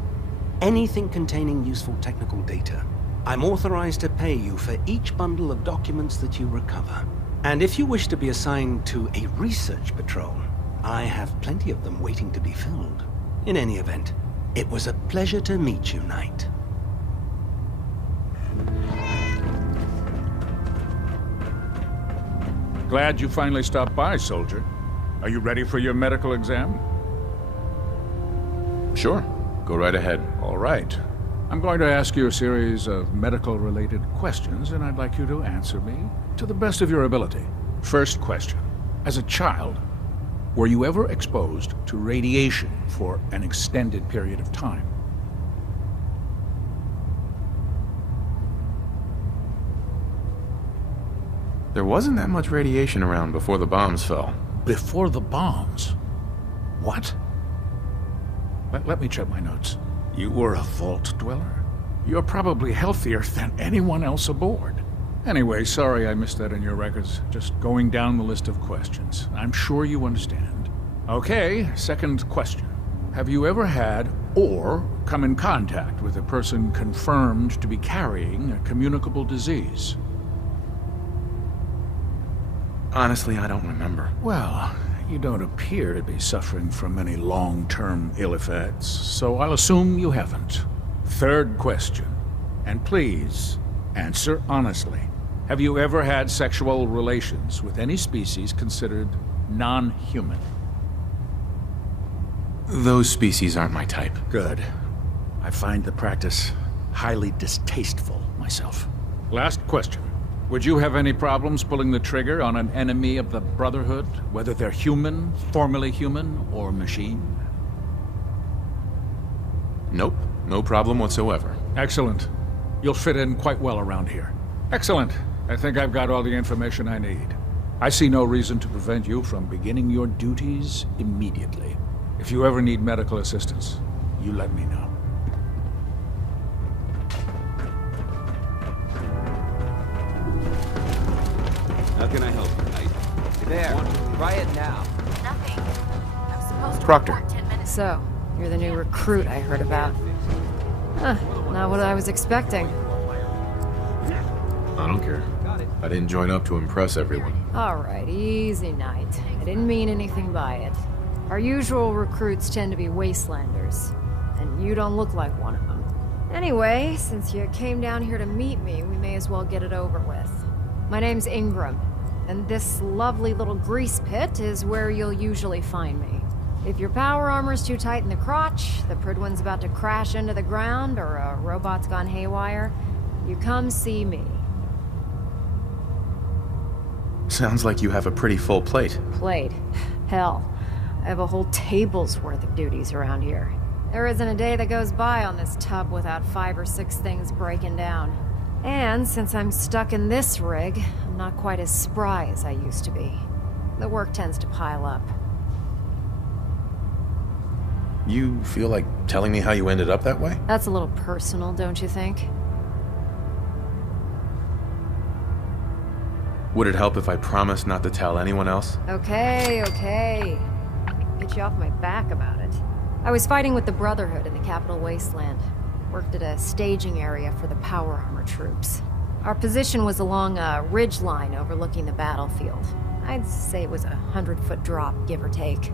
Anything containing useful technical data. I'm authorized to pay you for each bundle of documents that you recover. And if you wish to be assigned to a research patrol, I have plenty of them waiting to be filled. In any event, it was a pleasure to meet you, Knight. Glad you finally stopped by, soldier. Are you ready for your medical exam? Sure. Go right ahead. All right. I'm going to ask you a series of medical-related questions, and I'd like you to answer me to the best of your ability. First question. As a child, Were you ever exposed to radiation for an extended period of time? There wasn't that much radiation around before the bombs fell. Before the bombs? What? Let me check my notes. You were a vault dweller? You're probably healthier than anyone else aboard. Anyway, sorry I missed that in your records. Just going down the list of questions. I'm sure you understand. Okay, second question. Have you ever had or come in contact with a person confirmed to be carrying a communicable disease? Honestly, I don't remember. Well, you don't appear to be suffering from any long-term ill effects, so I'll assume you haven't. Third question, and please, answer honestly. Have you ever had sexual relations with any species considered non-human? Those species aren't my type. Good. I find the practice highly distasteful myself. Last question. Would you have any problems pulling the trigger on an enemy of the Brotherhood, whether they're human, formerly human, or machine? Nope. No problem whatsoever. Excellent. You'll fit in quite well around here. Excellent. I think I've got all the information I need. I see no reason to prevent you from beginning your duties immediately. If you ever need medical assistance, you let me know. How can I help you, Knight? There. Try it now. Nothing. I'm supposed to Proctor. report 10 minutes. So, you're the new recruit I heard about. Huh, not what I was expecting. I don't care. I didn't join up to impress everyone. Alright, easy night. I didn't mean anything by it. Our usual recruits tend to be wastelanders, and you don't look like one of them. Anyway, since you came down here to meet me, we may as well get it over with. My name's Ingram, and this lovely little grease pit is where you'll usually find me. If your power armor's too tight in the crotch, the Prydwen's about to crash into the ground, or a robot's gone haywire, you come see me. Sounds like you have a pretty full plate. Plate? Hell, I have a whole table's worth of duties around here. There isn't a day that goes by on this tub without 5 or 6 things breaking down. And since I'm stuck in this rig, I'm not quite as spry as I used to be. The work tends to pile up. You feel like telling me how you ended up that way? That's a little personal, don't you think? Would it help if I promised not to tell anyone else? Okay. Get you off my back about it. I was fighting with the Brotherhood in the Capital Wasteland. Worked at a staging area for the power armor troops. Our position was along a ridge line overlooking the battlefield. I'd say it was a 100-foot drop, give or take.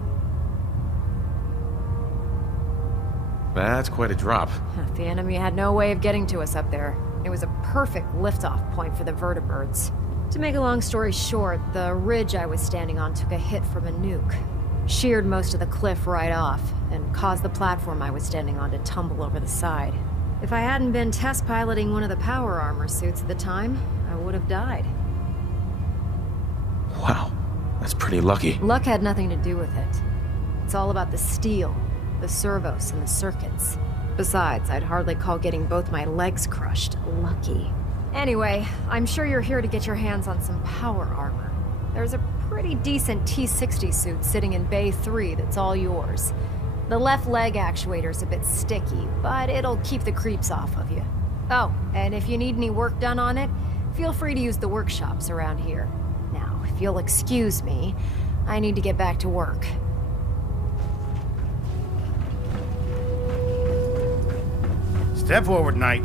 That's quite a drop. The enemy had no way of getting to us up there. It was a perfect liftoff point for the vertibirds. To make a long story short, the ridge I was standing on took a hit from a nuke. Sheared most of the cliff right off, and caused the platform I was standing on to tumble over the side. If I hadn't been test piloting one of the power armor suits at the time, I would have died. Wow, that's pretty lucky. Luck had nothing to do with it. It's all about the steel, the servos, and the circuits. Besides, I'd hardly call getting both my legs crushed lucky. Anyway, I'm sure you're here to get your hands on some power armor. There's a pretty decent T-60 suit sitting in Bay 3 that's all yours. The left leg actuator's a bit sticky, but it'll keep the creeps off of you. Oh, and if you need any work done on it, feel free to use the workshops around here. Now, if you'll excuse me, I need to get back to work. Step forward, Knight.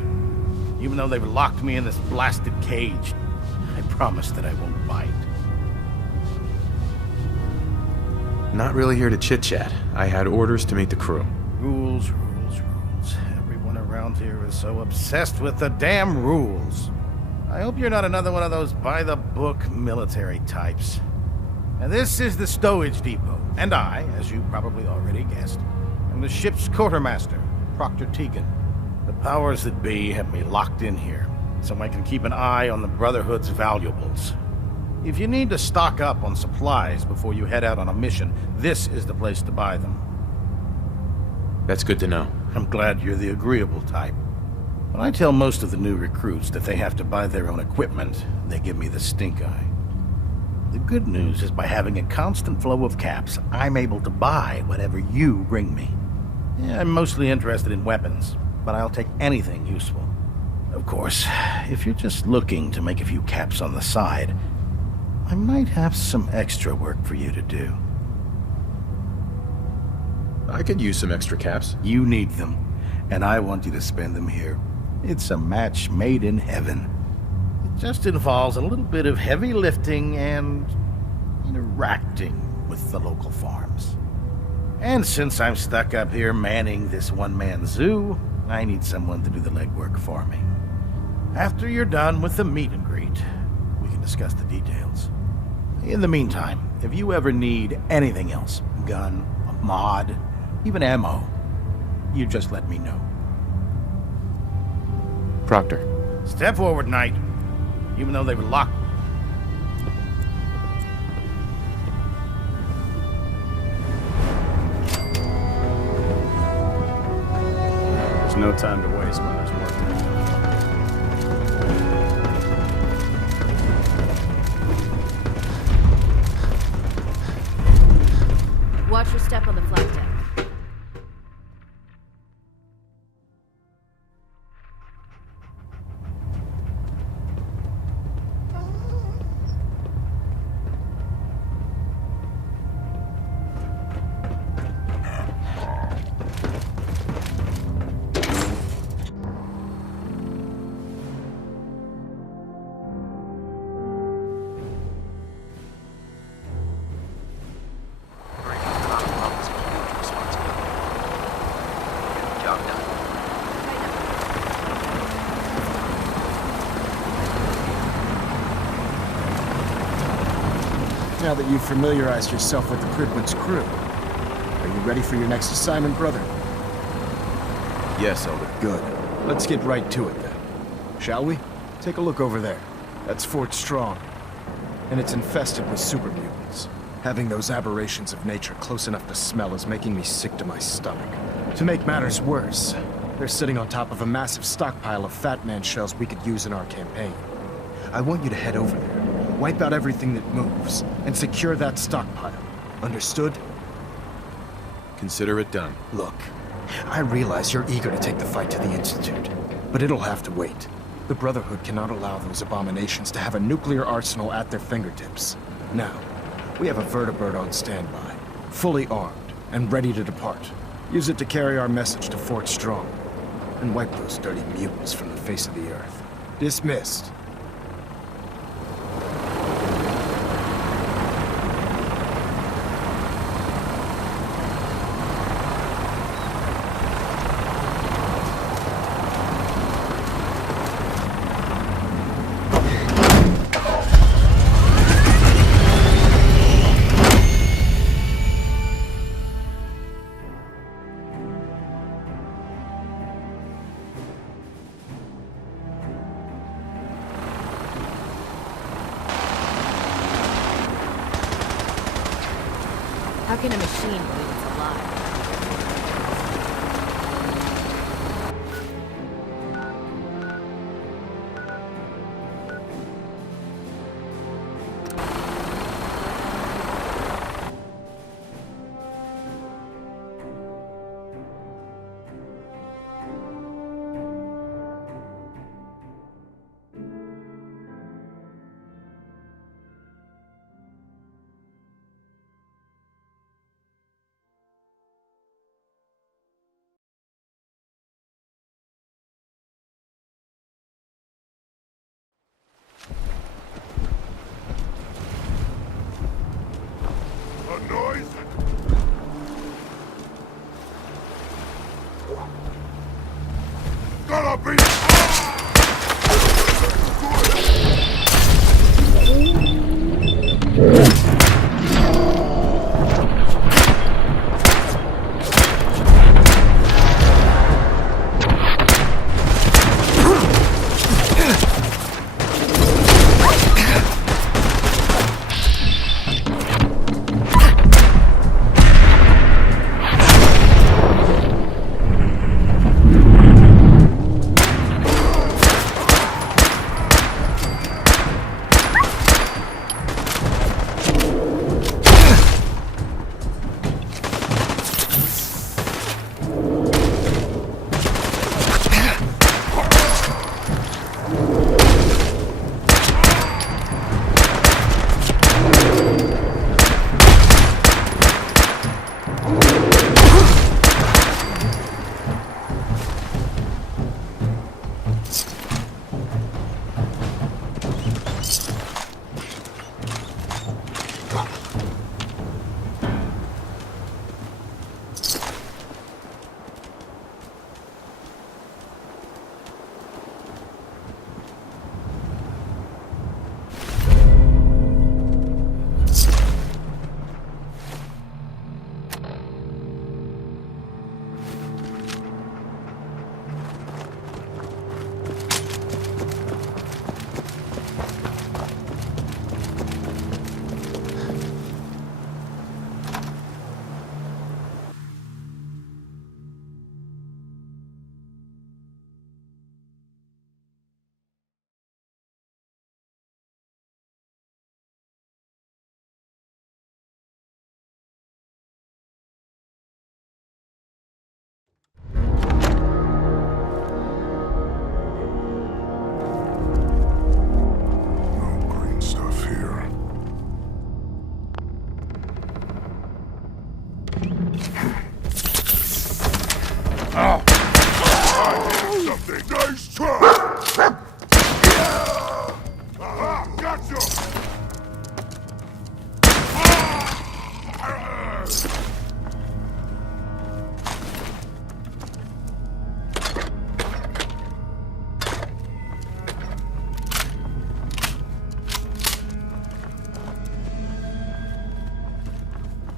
Even though they've locked me in this blasted cage, I promise that I won't bite. Not really here to chit-chat. I had orders to meet the crew. Rules. Everyone around here is so obsessed with the damn rules. I hope you're not another one of those by-the-book military types. And this is the stowage depot, and I, as you probably already guessed, am the ship's quartermaster, Proctor Tegan. The powers that be have me locked in here, so I can keep an eye on the Brotherhood's valuables. If you need to stock up on supplies before you head out on a mission, this is the place to buy them. That's good to know. I'm glad you're the agreeable type. When I tell most of the new recruits that they have to buy their own equipment, they give me the stink eye. The good news is by having a constant flow of caps, I'm able to buy whatever you bring me. Yeah, I'm mostly interested in weapons, but I'll take anything useful. Of course, if you're just looking to make a few caps on the side, I might have some extra work for you to do. I could use some extra caps. You need them, and I want you to spend them here. It's a match made in heaven. It just involves a little bit of heavy lifting and interacting with the local farms. And since I'm stuck up here manning this one-man zoo, I need someone to do the legwork for me. After you're done with the meet and greet, we can discuss the details. In the meantime, if you ever need anything else, gun, a mod, even ammo, you just let me know. Proctor. Step forward, Knight. Even though they were locked. There's no time to waste when there's work to be done. Watch your step on the flight deck. Now that you've familiarized yourself with the Prydwen's crew, are you ready for your next assignment, brother? Yes, Elder. Good. Let's get right to it then. Shall we? Take a look over there. That's Fort Strong. And it's infested with super mutants. Having those aberrations of nature close enough to smell is making me sick to my stomach. To make matters worse, they're sitting on top of a massive stockpile of Fat Man shells we could use in our campaign. I want you to head over there, wipe out everything that moves, and secure that stockpile. Understood? Consider it done. Look, I realize you're eager to take the fight to the Institute, but it'll have to wait. The Brotherhood cannot allow those abominations to have a nuclear arsenal at their fingertips. Now, we have a vertibird on standby, fully armed, and ready to depart. Use it to carry our message to Fort Strong, and wipe those dirty mutants from the face of the earth. Dismissed. How can a machine believe it's alive?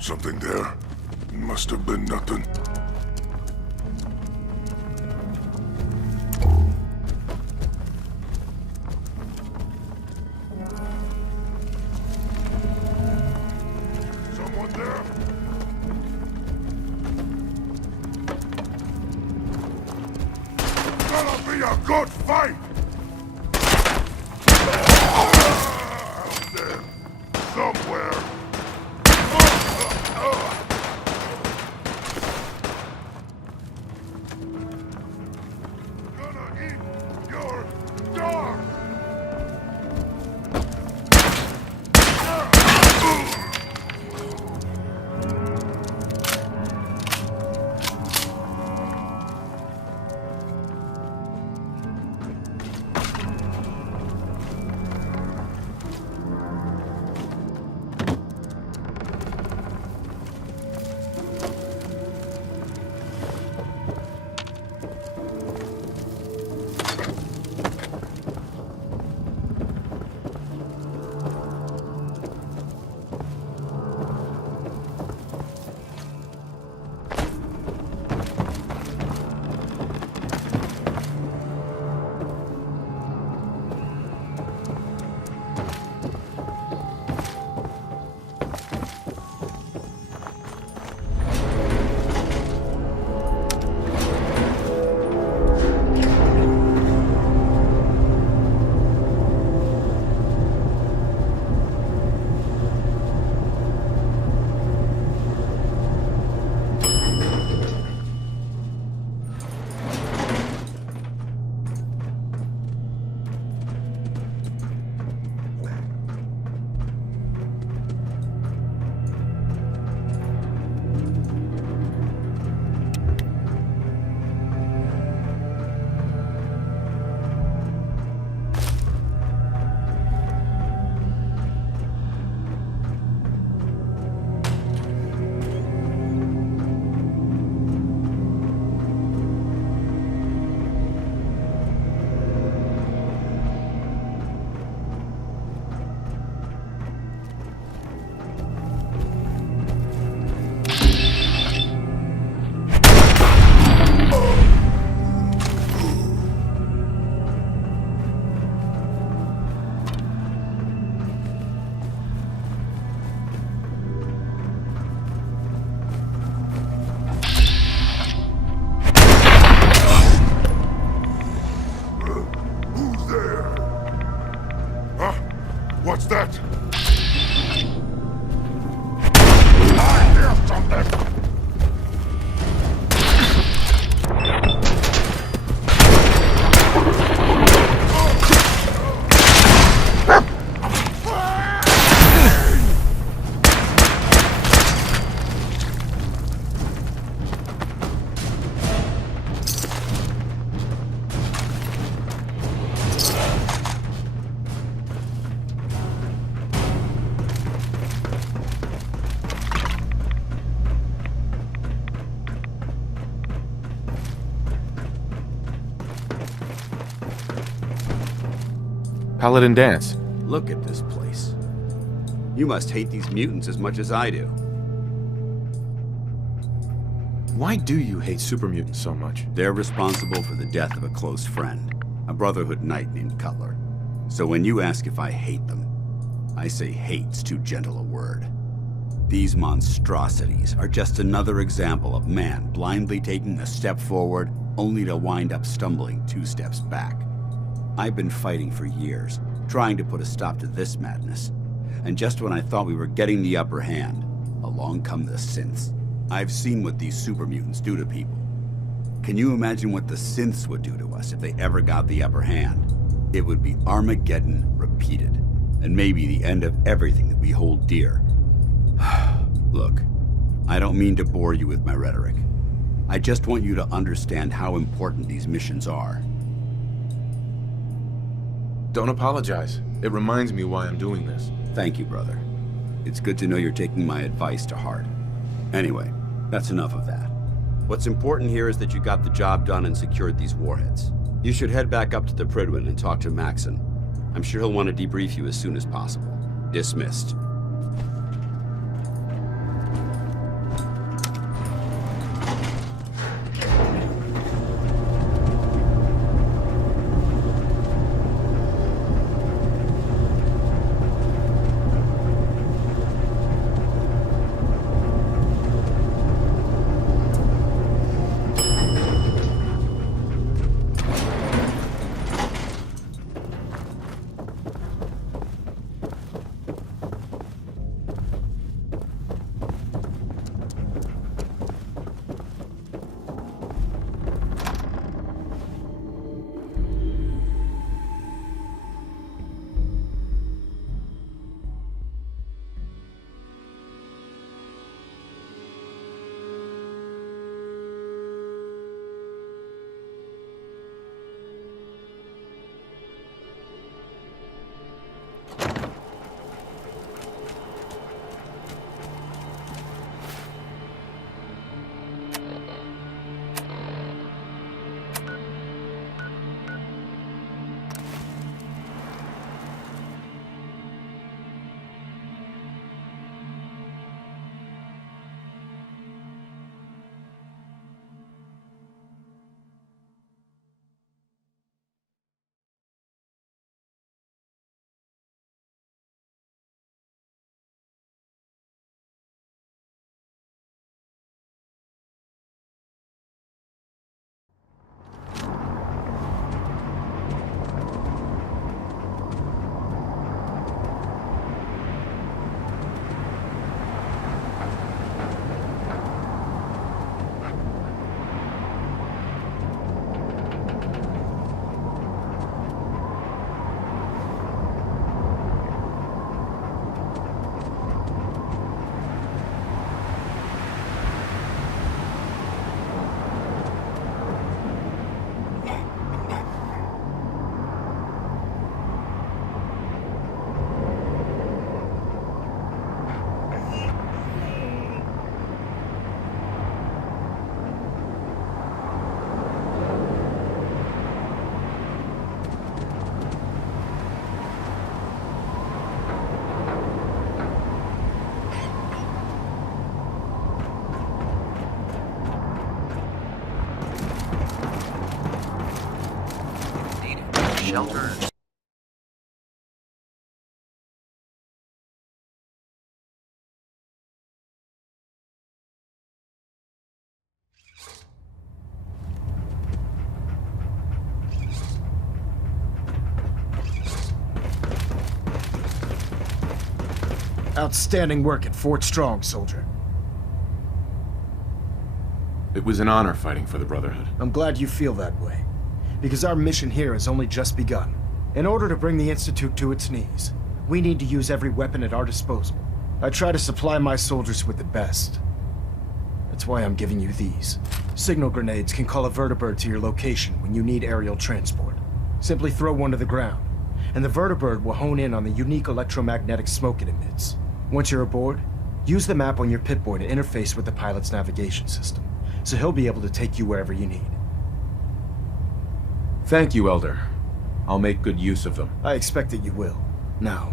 something there. Must have been nothing. Someone there? Gonna be a good fight! Out there, somewhere. Gonna eat your dog! What's that? I hear something! Paladin Danse. Look at this place. You must hate these mutants as much as I do. Why do you hate super mutants so much? They're responsible for the death of a close friend, a Brotherhood knight named Cutler. So when you ask if I hate them, I say hate's too gentle a word. These monstrosities are just another example of man blindly taking a step forward only to wind up stumbling 2 steps back. I've been fighting for years, trying to put a stop to this madness. And just when I thought we were getting the upper hand, along come the synths. I've seen what these super mutants do to people. Can you imagine what the synths would do to us if they ever got the upper hand? It would be Armageddon repeated, and maybe the end of everything that we hold dear. Look, I don't mean to bore you with my rhetoric. I just want you to understand how important these missions are. Don't apologize. It reminds me why I'm doing this. Thank you, brother. It's good to know you're taking my advice to heart. Anyway, that's enough of that. What's important here is that you got the job done and secured these warheads. You should head back up to the Prydwen and talk to Maxon. I'm sure he'll want to debrief you as soon as possible. Dismissed. Outstanding work at Fort Strong, soldier. It was an honor fighting for the Brotherhood. I'm glad you feel that way, because our mission here has only just begun. In order to bring the Institute to its knees, we need to use every weapon at our disposal. I try to supply my soldiers with the best. That's why I'm giving you these. Signal grenades can call a vertibird to your location when you need aerial transport. Simply throw one to the ground, and the vertibird will hone in on the unique electromagnetic smoke it emits. Once you're aboard, use the map on your Pip-Boy to interface with the pilot's navigation system, so he'll be able to take you wherever you need. Thank you, Elder. I'll make good use of them. I expect that you will. Now,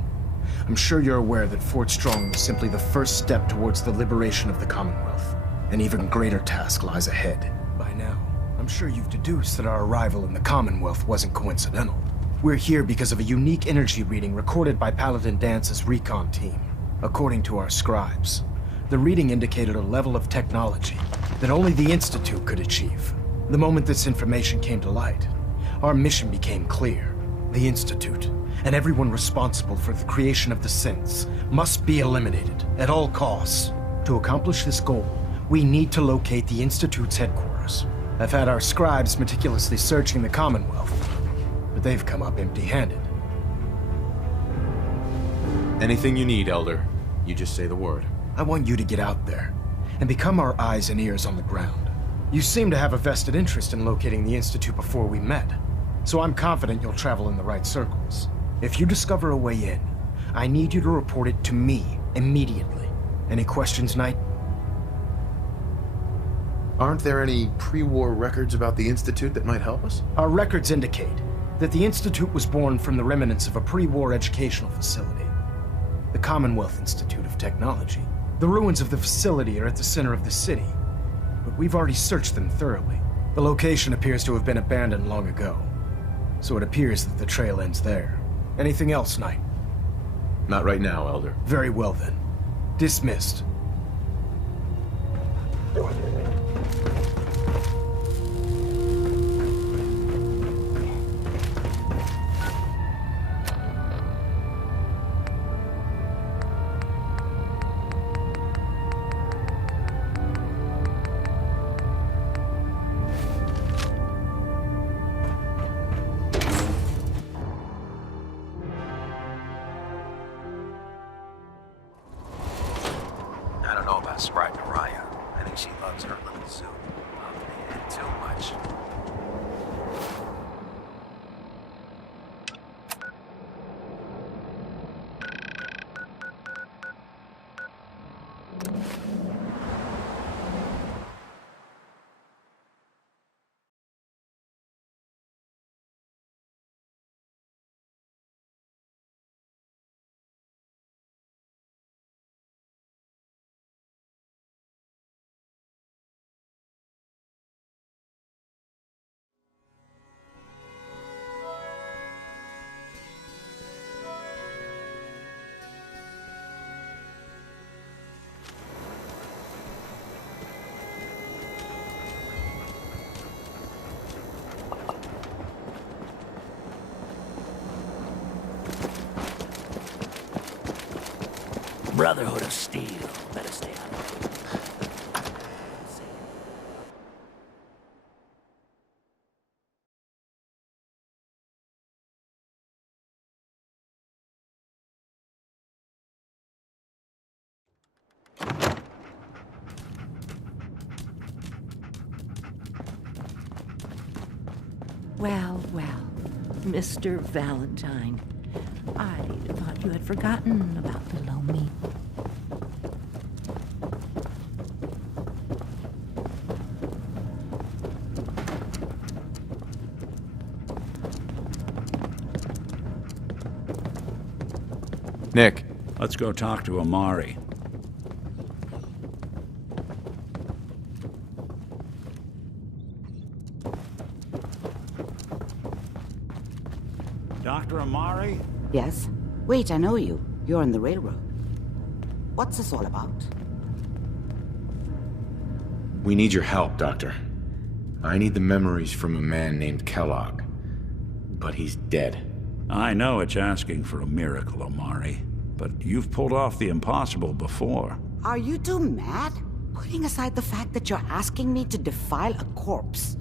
I'm sure you're aware that Fort Strong was simply the first step towards the liberation of the Commonwealth. An even greater task lies ahead. By now, I'm sure you've deduced that our arrival in the Commonwealth wasn't coincidental. We're here because of a unique energy reading recorded by Paladin Dance's recon team. According to our scribes, the reading indicated a level of technology that only the Institute could achieve. The moment this information came to light, our mission became clear. The Institute, and everyone responsible for the creation of the synths, must be eliminated at all costs. To accomplish this goal, we need to locate the Institute's headquarters. I've had our scribes meticulously searching the Commonwealth, but they've come up empty-handed. Anything you need, Elder. You just say the word. I want you to get out there and become our eyes and ears on the ground. You seem to have a vested interest in locating the Institute before we met, so I'm confident you'll travel in the right circles. If you discover a way in, I need you to report it to me immediately. Any questions, Knight? Aren't there any pre-war records about the Institute that might help us? Our records indicate that the Institute was born from the remnants of a pre-war educational facility, the Commonwealth Institute of Technology. The ruins of the facility are at the center of the city, but we've already searched them thoroughly. The location appears to have been abandoned long ago, so it appears that the trail ends there. Anything else, Knight? Not right now, Elder. Very well then. Dismissed. I don't know about Sprite Mariah. I think she loves her little zoo. And too much. Brotherhood of Steel. Better stay out of it. Well, well, Mr. Valentine. I thought you had forgotten about below me. Nick. Let's go talk to Amari. Dr. Amari? Yes? Wait, I know you. You're on the railroad. What's this all about? We need your help, Doctor. I need the memories from a man named Kellogg. But he's dead. I know it's asking for a miracle, Amari. but you've pulled off the impossible before. Are you two mad? Putting aside the fact that you're asking me to defile a corpse,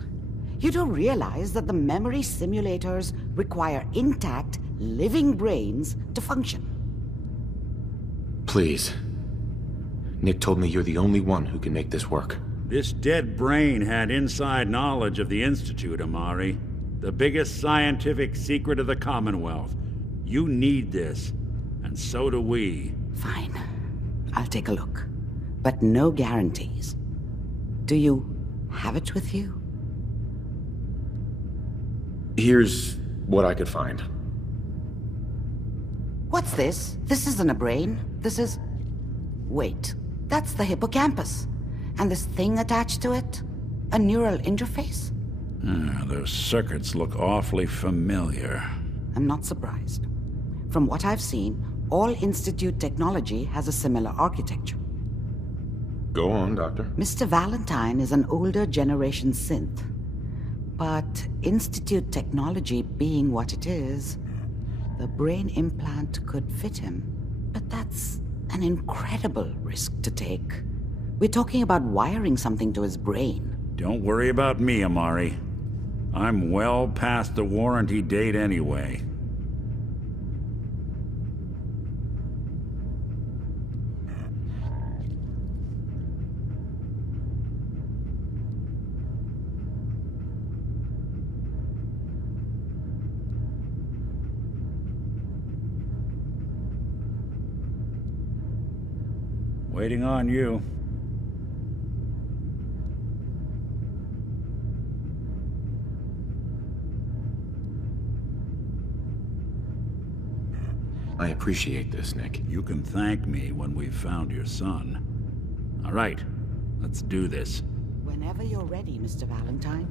you don't realize that the memory simulators require intact, living brains to function. Please. Nick told me you're the only one who can make this work. This dead brain had inside knowledge of the Institute, Amari. The biggest scientific secret of the Commonwealth. You need this, and so do we. Fine. I'll take a look. But no guarantees. Do you have it with you? Here's what I could find. What's this? This isn't a brain. This is... Wait. That's the hippocampus. And this thing attached to it? A neural interface? Those circuits look awfully familiar. I'm not surprised. From what I've seen, all Institute technology has a similar architecture. Go on, Doctor. Mr. Valentine is an older generation synth. But Institute technology being what it is, the brain implant could fit him. But that's an incredible risk to take. We're talking about wiring something to his brain. Don't worry about me, Amari. I'm well past the warranty date anyway. Waiting on you. I appreciate this, Nick. You can thank me when we've found your son. All right, let's do this. Whenever you're ready, Mr. Valentine.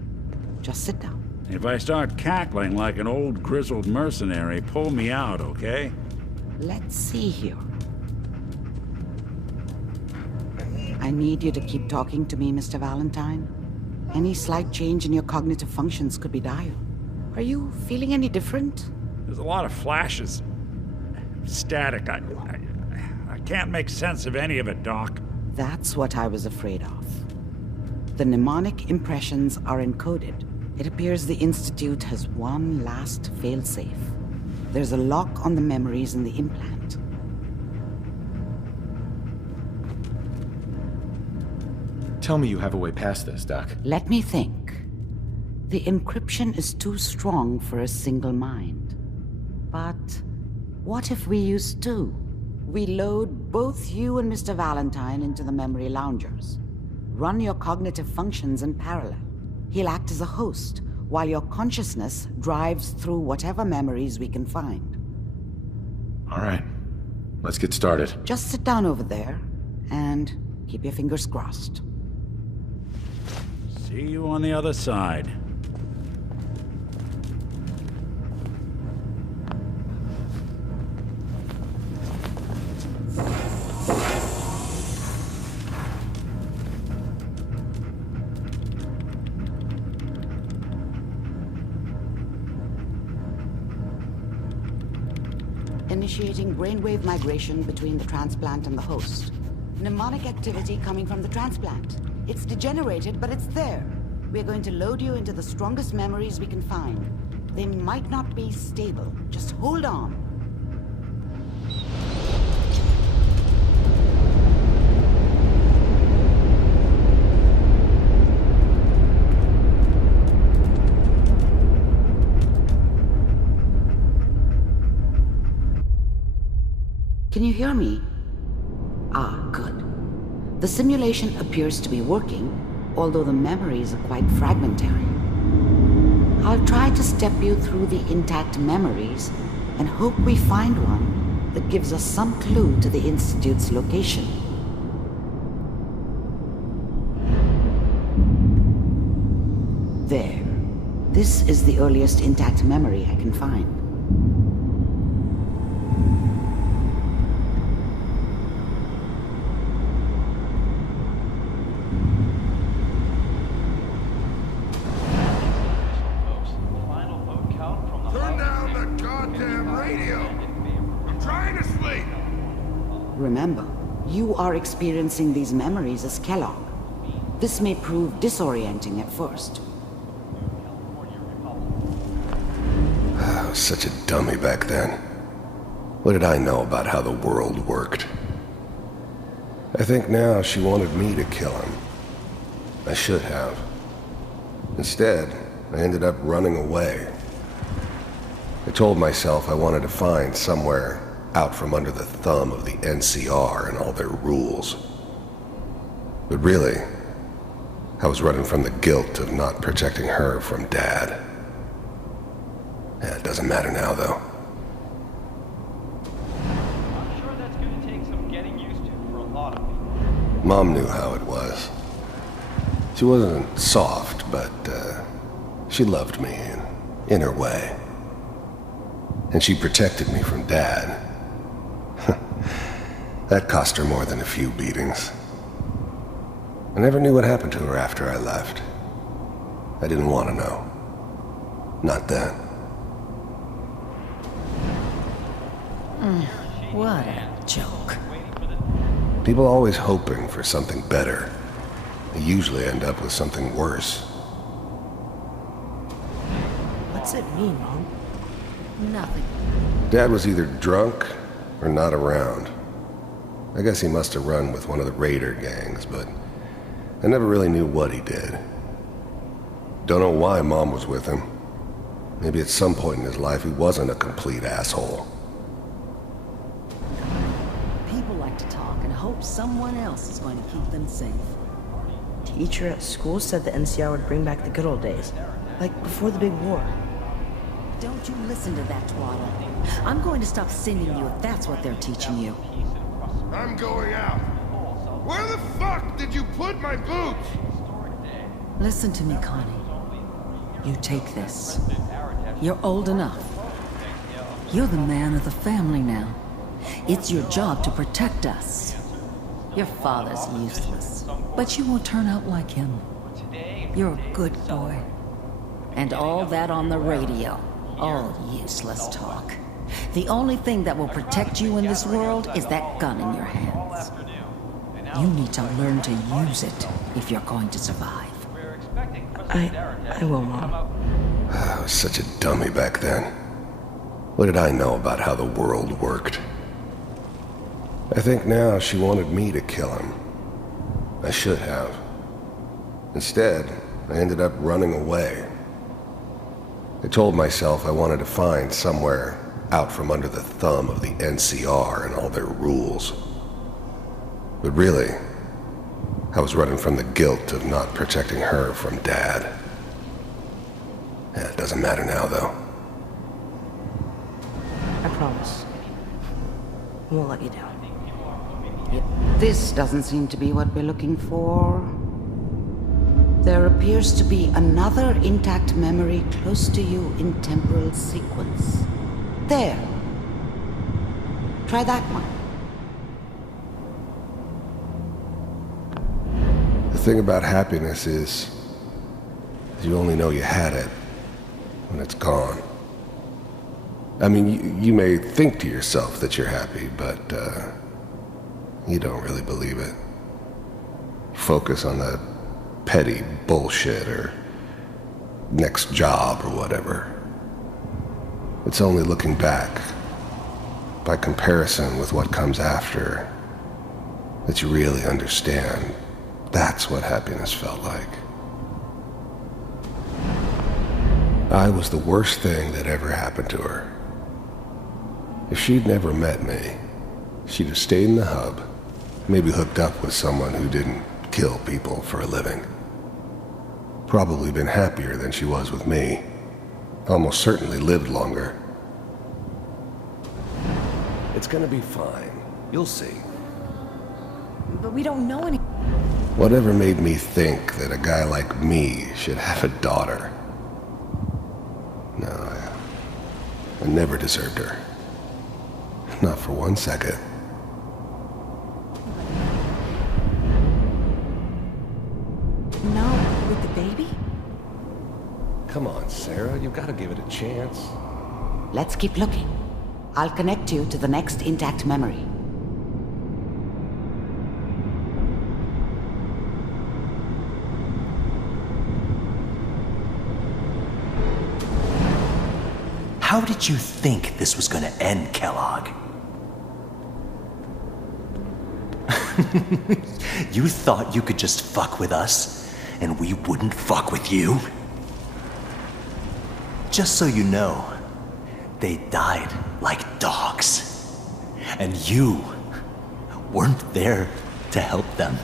Just sit down. If I start cackling like an old grizzled mercenary, pull me out, okay? Let's see here. I need you to keep talking to me, Mr. Valentine. Any slight change in your cognitive functions could be dire. Are you feeling any different? There's a lot of flashes. Static. I can't make sense of any of it, Doc. That's what I was afraid of. The mnemonic impressions are encoded. It appears the Institute has one last failsafe. There's a lock on the memories in the implant. Tell me you have a way past this, Doc. Let me think. The encryption is too strong for a single mind. But what if we use two? We load both you and Mr. Valentine into the memory loungers. Run your cognitive functions in parallel. He'll act as a host, while your consciousness drives through whatever memories we can find. All right. Let's get started. Just sit down over there, and keep your fingers crossed. See you on the other side. Initiating brainwave migration between the transplant and the host. Mnemonic activity coming from the transplant. It's degenerated, but it's there. We're going to load you into the strongest memories we can find. They might not be stable. Just hold on. Can you hear me? Ah, good. The simulation appears to be working, although the memories are quite fragmentary. I'll try to step you through the intact memories and hope we find one that gives us some clue to the Institute's location. There. This is the earliest intact memory I can find. Turn down the goddamn radio! I'm trying to sleep! Remember, you are experiencing these memories as Kellogg. This may prove disorienting at first. I was such a dummy back then. What did I know about how the world worked? I think now she wanted me to kill him. I should have. Instead, I ended up running away. I told myself I wanted to find somewhere out from under the thumb of the NCR and all their rules. But really, I was running from the guilt of not protecting her from Dad. Yeah, it doesn't matter now, though. I'm sure that's going to take some getting used to for a lot of people. Mom knew how it was. She wasn't soft, but she loved me in her way. And she protected me from Dad. That cost her more than a few beatings. I never knew what happened to her after I left. I didn't want to know. Not then. What a joke. People always hoping for something better. They usually end up with something worse. What's it mean, Mom? Nothing. Dad was either drunk or not around. I guess he must have run with one of the raider gangs, but I never really knew what he did. Don't know why Mom was with him. Maybe at some point in his life he wasn't a complete asshole. People like to talk and hope someone else is going to keep them safe. Teacher at school said the NCR would bring back the good old days, like before the big war. Don't you listen to that twaddle. I'm going to stop singing you if that's what they're teaching you. I'm going out. Where the fuck did you put my boots? Listen to me, Connie. You take this. You're old enough. You're the man of the family now. It's your job to protect us. Your father's useless, but you won't turn out like him. You're a good boy. And all that on the radio, all useless talk. The only thing that will protect you in this world is that gun in your hands. You need to learn to use it if you're going to survive. I will, Mom. I was such a dummy back then. What did I know about how the world worked? I think now she wanted me to kill him. I should have. Instead, I ended up running away. I told myself I wanted to find somewhere out from under the thumb of the NCR and all their rules. But really, I was running from the guilt of not protecting her from Dad. Yeah, it doesn't matter now, though. I promise. I won't let you down. This doesn't seem to be what we're looking for. There appears to be another intact memory close to you in temporal sequence. There. Try that one. The thing about happiness is you only know you had it when it's gone. I mean, you may think to yourself that you're happy, but you don't really believe it. You focus on that petty bullshit or next job or whatever. It's only looking back, by comparison with what comes after, that you really understand that's what happiness felt like. I was the worst thing that ever happened to her. If she'd never met me, she'd have stayed in the hub, maybe hooked up with someone who didn't kill people for a living. Probably been happier than she was with me. Almost certainly lived longer. It's gonna be fine. You'll see. But we don't know any... Whatever made me think that a guy like me should have a daughter? No, I never deserved her. Not for 1 second. No, with the baby? Come on, Sarah, you've got to give it a chance. Let's keep looking. I'll connect you to the next intact memory. How did you think this was gonna end, Kellogg? You thought you could just fuck with us, and we wouldn't fuck with you? Just so you know, they died like dogs. And you weren't there to help them.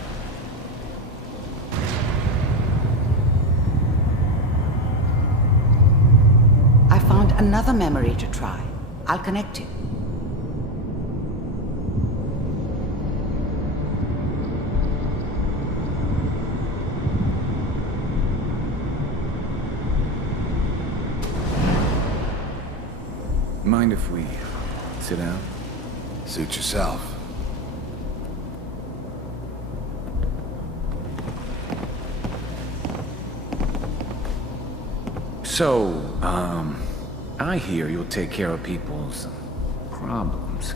I found another memory to try. I'll connect you. Mind if we sit down? Suit yourself. So, I hear you'll take care of people's problems.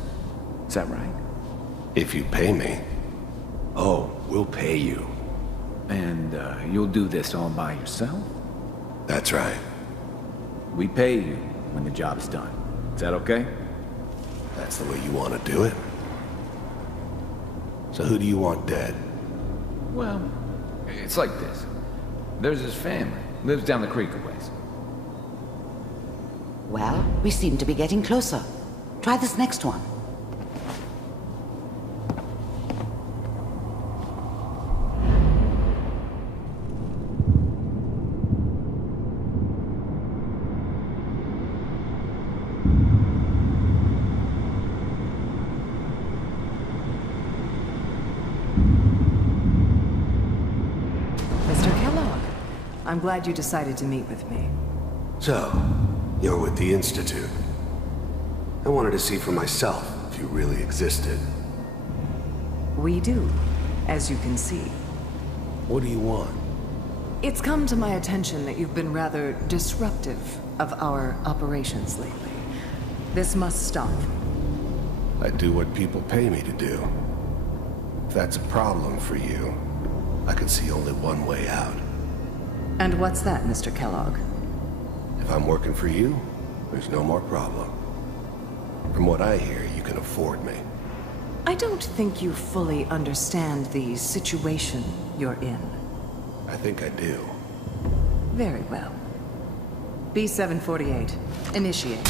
Is that right? If you pay me. Oh, we'll pay you. And, you'll do this all by yourself? That's right. We pay you when the job's done. Is that okay? That's the way you want to do it? So who do you want dead? Well, it's like this. There's his family. Lives down the creek a ways. Well, we seem to be getting closer. Try this next one. Mr. Kellogg, I'm glad you decided to meet with me. So, you're with the Institute. I wanted to see for myself if you really existed. We do, as you can see. What do you want? It's come to my attention that you've been rather disruptive of our operations lately. This must stop. I do what people pay me to do. If that's a problem for you, I can see only one way out. And what's that, Mr. Kellogg? If I'm working for you, there's no more problem. From what I hear, you can afford me. I don't think you fully understand the situation you're in. I think I do. Very well. B-748, initiate.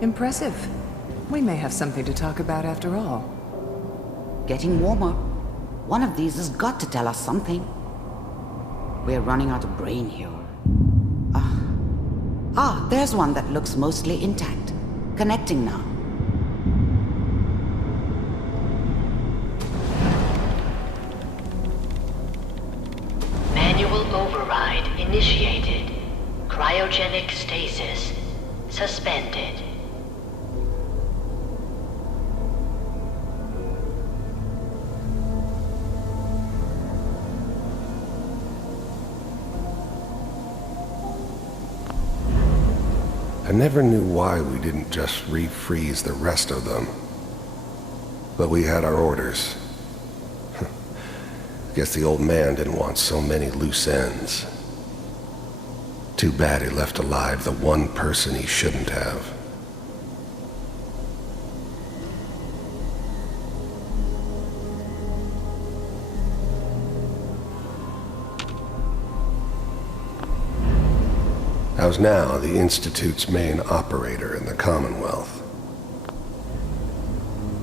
Impressive. We may have something to talk about after all. Getting warmer. One of these has got to tell us something. We're running out of brain here. There's one that looks mostly intact. Connecting now. Manual override initiated. Cryogenic stasis suspended. I never knew why we didn't just refreeze the rest of them. But we had our orders. Guess the old man didn't want so many loose ends. Too bad he left alive the one person he shouldn't have. I was now the Institute's main operator in the Commonwealth.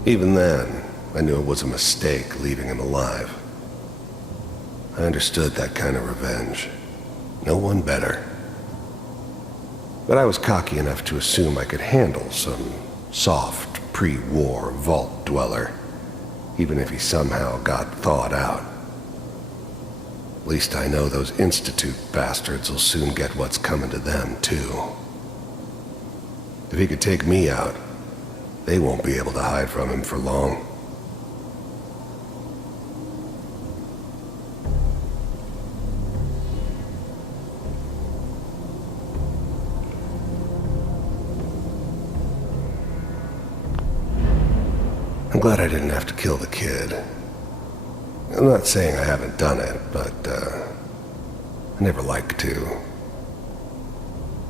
Even then, I knew it was a mistake leaving him alive. I understood that kind of revenge. No one better. But I was cocky enough to assume I could handle some soft, pre-war vault dweller, even if he somehow got thawed out. At least I know those Institute bastards will soon get what's coming to them, too. If he could take me out, they won't be able to hide from him for long. I'm glad I didn't have to kill the kid. I'm not saying I haven't done it, but, I never like to.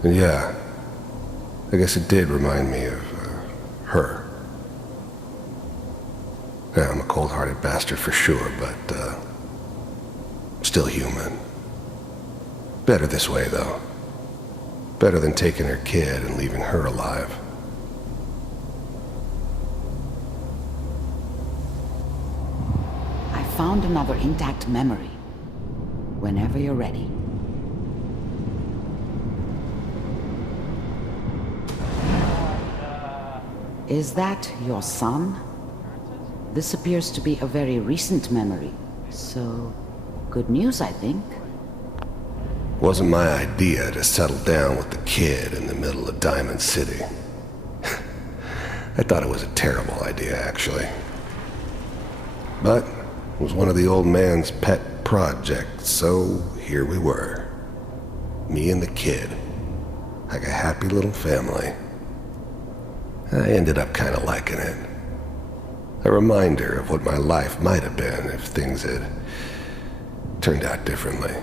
And yeah, I guess it did remind me of, her. Yeah, I'm a cold-hearted bastard for sure, but, still human. Better this way, though. Better than taking her kid and leaving her alive. I found another intact memory. Whenever you're ready. Is that your son? This appears to be a very recent memory, so good news, I think. Wasn't my idea to settle down with the kid in the middle of Diamond City. I thought it was a terrible idea, actually. But it was one of the old man's pet projects, so here we were. Me and the kid, like a happy little family. I ended up kind of liking it. A reminder of what my life might have been if things had turned out differently.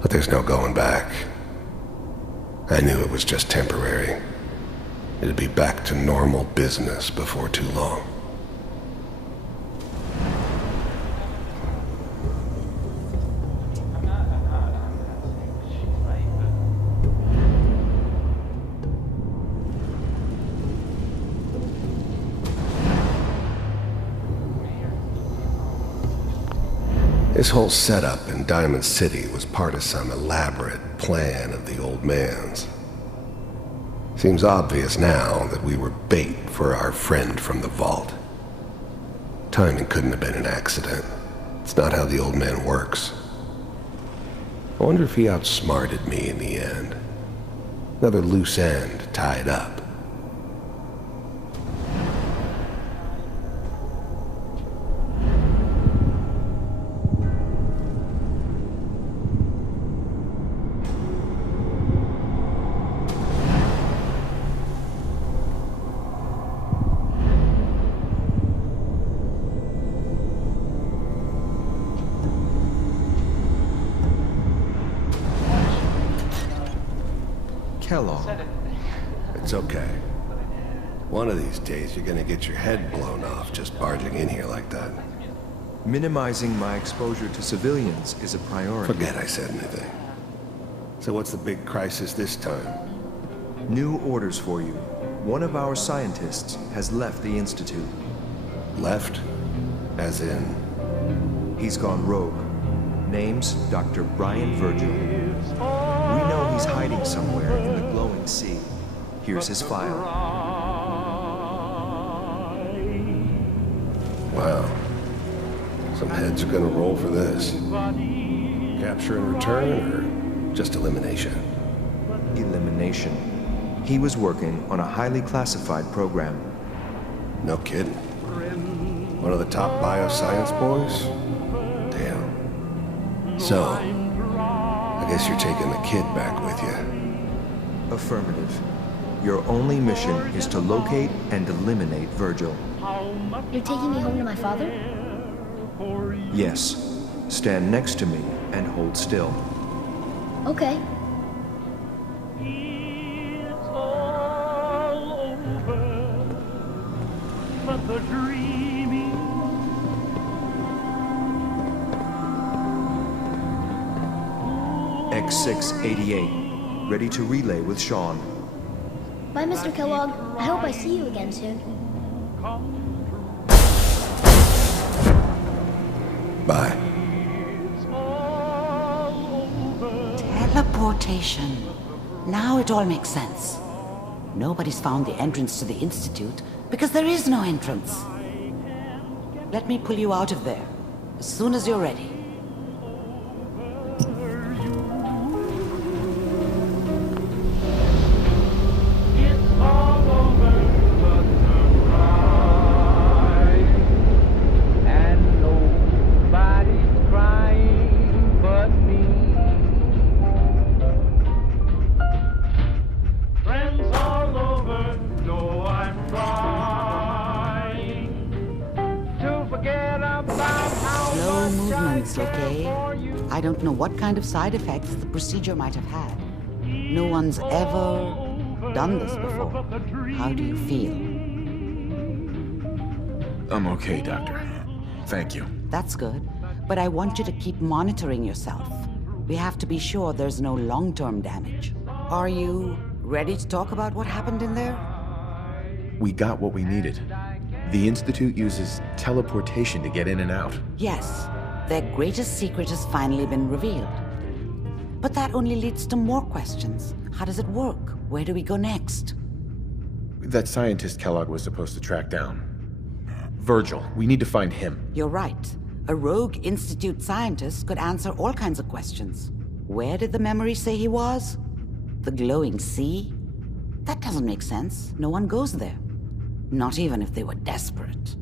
But there's no going back. I knew it was just temporary. It'd be back to normal business before too long. This whole setup in Diamond City was part of some elaborate plan of the old man's. Seems obvious now that we were bait for our friend from the vault. Timing couldn't have been an accident. It's not how the old man works. I wonder if he outsmarted me in the end. Another loose end tied up. Kellogg. It's okay. One of these days you're gonna get your head blown off just barging in here like that. Minimizing my exposure to civilians is a priority. Forget I said anything. So what's the big crisis this time? New orders for you. One of our scientists has left the Institute. Left? As in? He's gone rogue. Name's Dr. Brian Virgil. We know he's hiding somewhere in the glowing sea. Here's his file. Wow. Some heads are gonna roll for this. Capture and return, or just elimination? Elimination. He was working on a highly classified program. No kidding. One of the top bioscience boys? Damn. So, I guess you're taking the kid back with you. Affirmative. Your only mission is to locate and eliminate Virgil. You're taking me home to my father? Yes. Stand next to me and hold still. Okay. X688, ready to relay with Sean. Bye, Mr. Kellogg. I hope I see you again soon. Bye. Teleportation. Now it all makes sense. Nobody's found the entrance to the Institute because there is no entrance. Let me pull you out of there as soon as you're ready. Slow movements, okay? I don't know what kind of side effects the procedure might have had. No one's ever done this before. How do you feel? I'm okay, Doctor. Thank you. That's good, but I want you to keep monitoring yourself. We have to be sure there's no long-term damage. Are you ready to talk about what happened in there? We got what we needed. The Institute uses teleportation to get in and out. Yes, their greatest secret has finally been revealed. But that only leads to more questions. How does it work? Where do we go next? That scientist Kellogg was supposed to track down. Virgil, we need to find him. You're right. A rogue Institute scientist could answer all kinds of questions. Where did the memory say he was? The glowing sea? That doesn't make sense. No one goes there. Not even if they were desperate.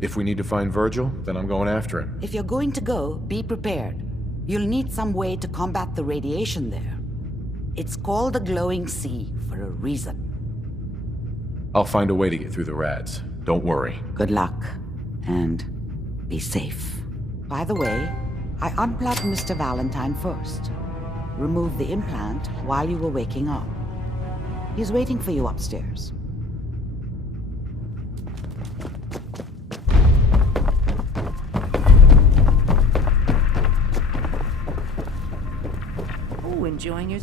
If we need to find Virgil, then I'm going after him. If you're going to go, be prepared. You'll need some way to combat the radiation there. It's called the glowing sea for a reason. I'll find a way to get through the rads. Don't worry. Good luck. And be safe. By the way, I unplugged Mr. Valentine first. Removed the implant while you were waking up. He's waiting for you upstairs. Oh, enjoying your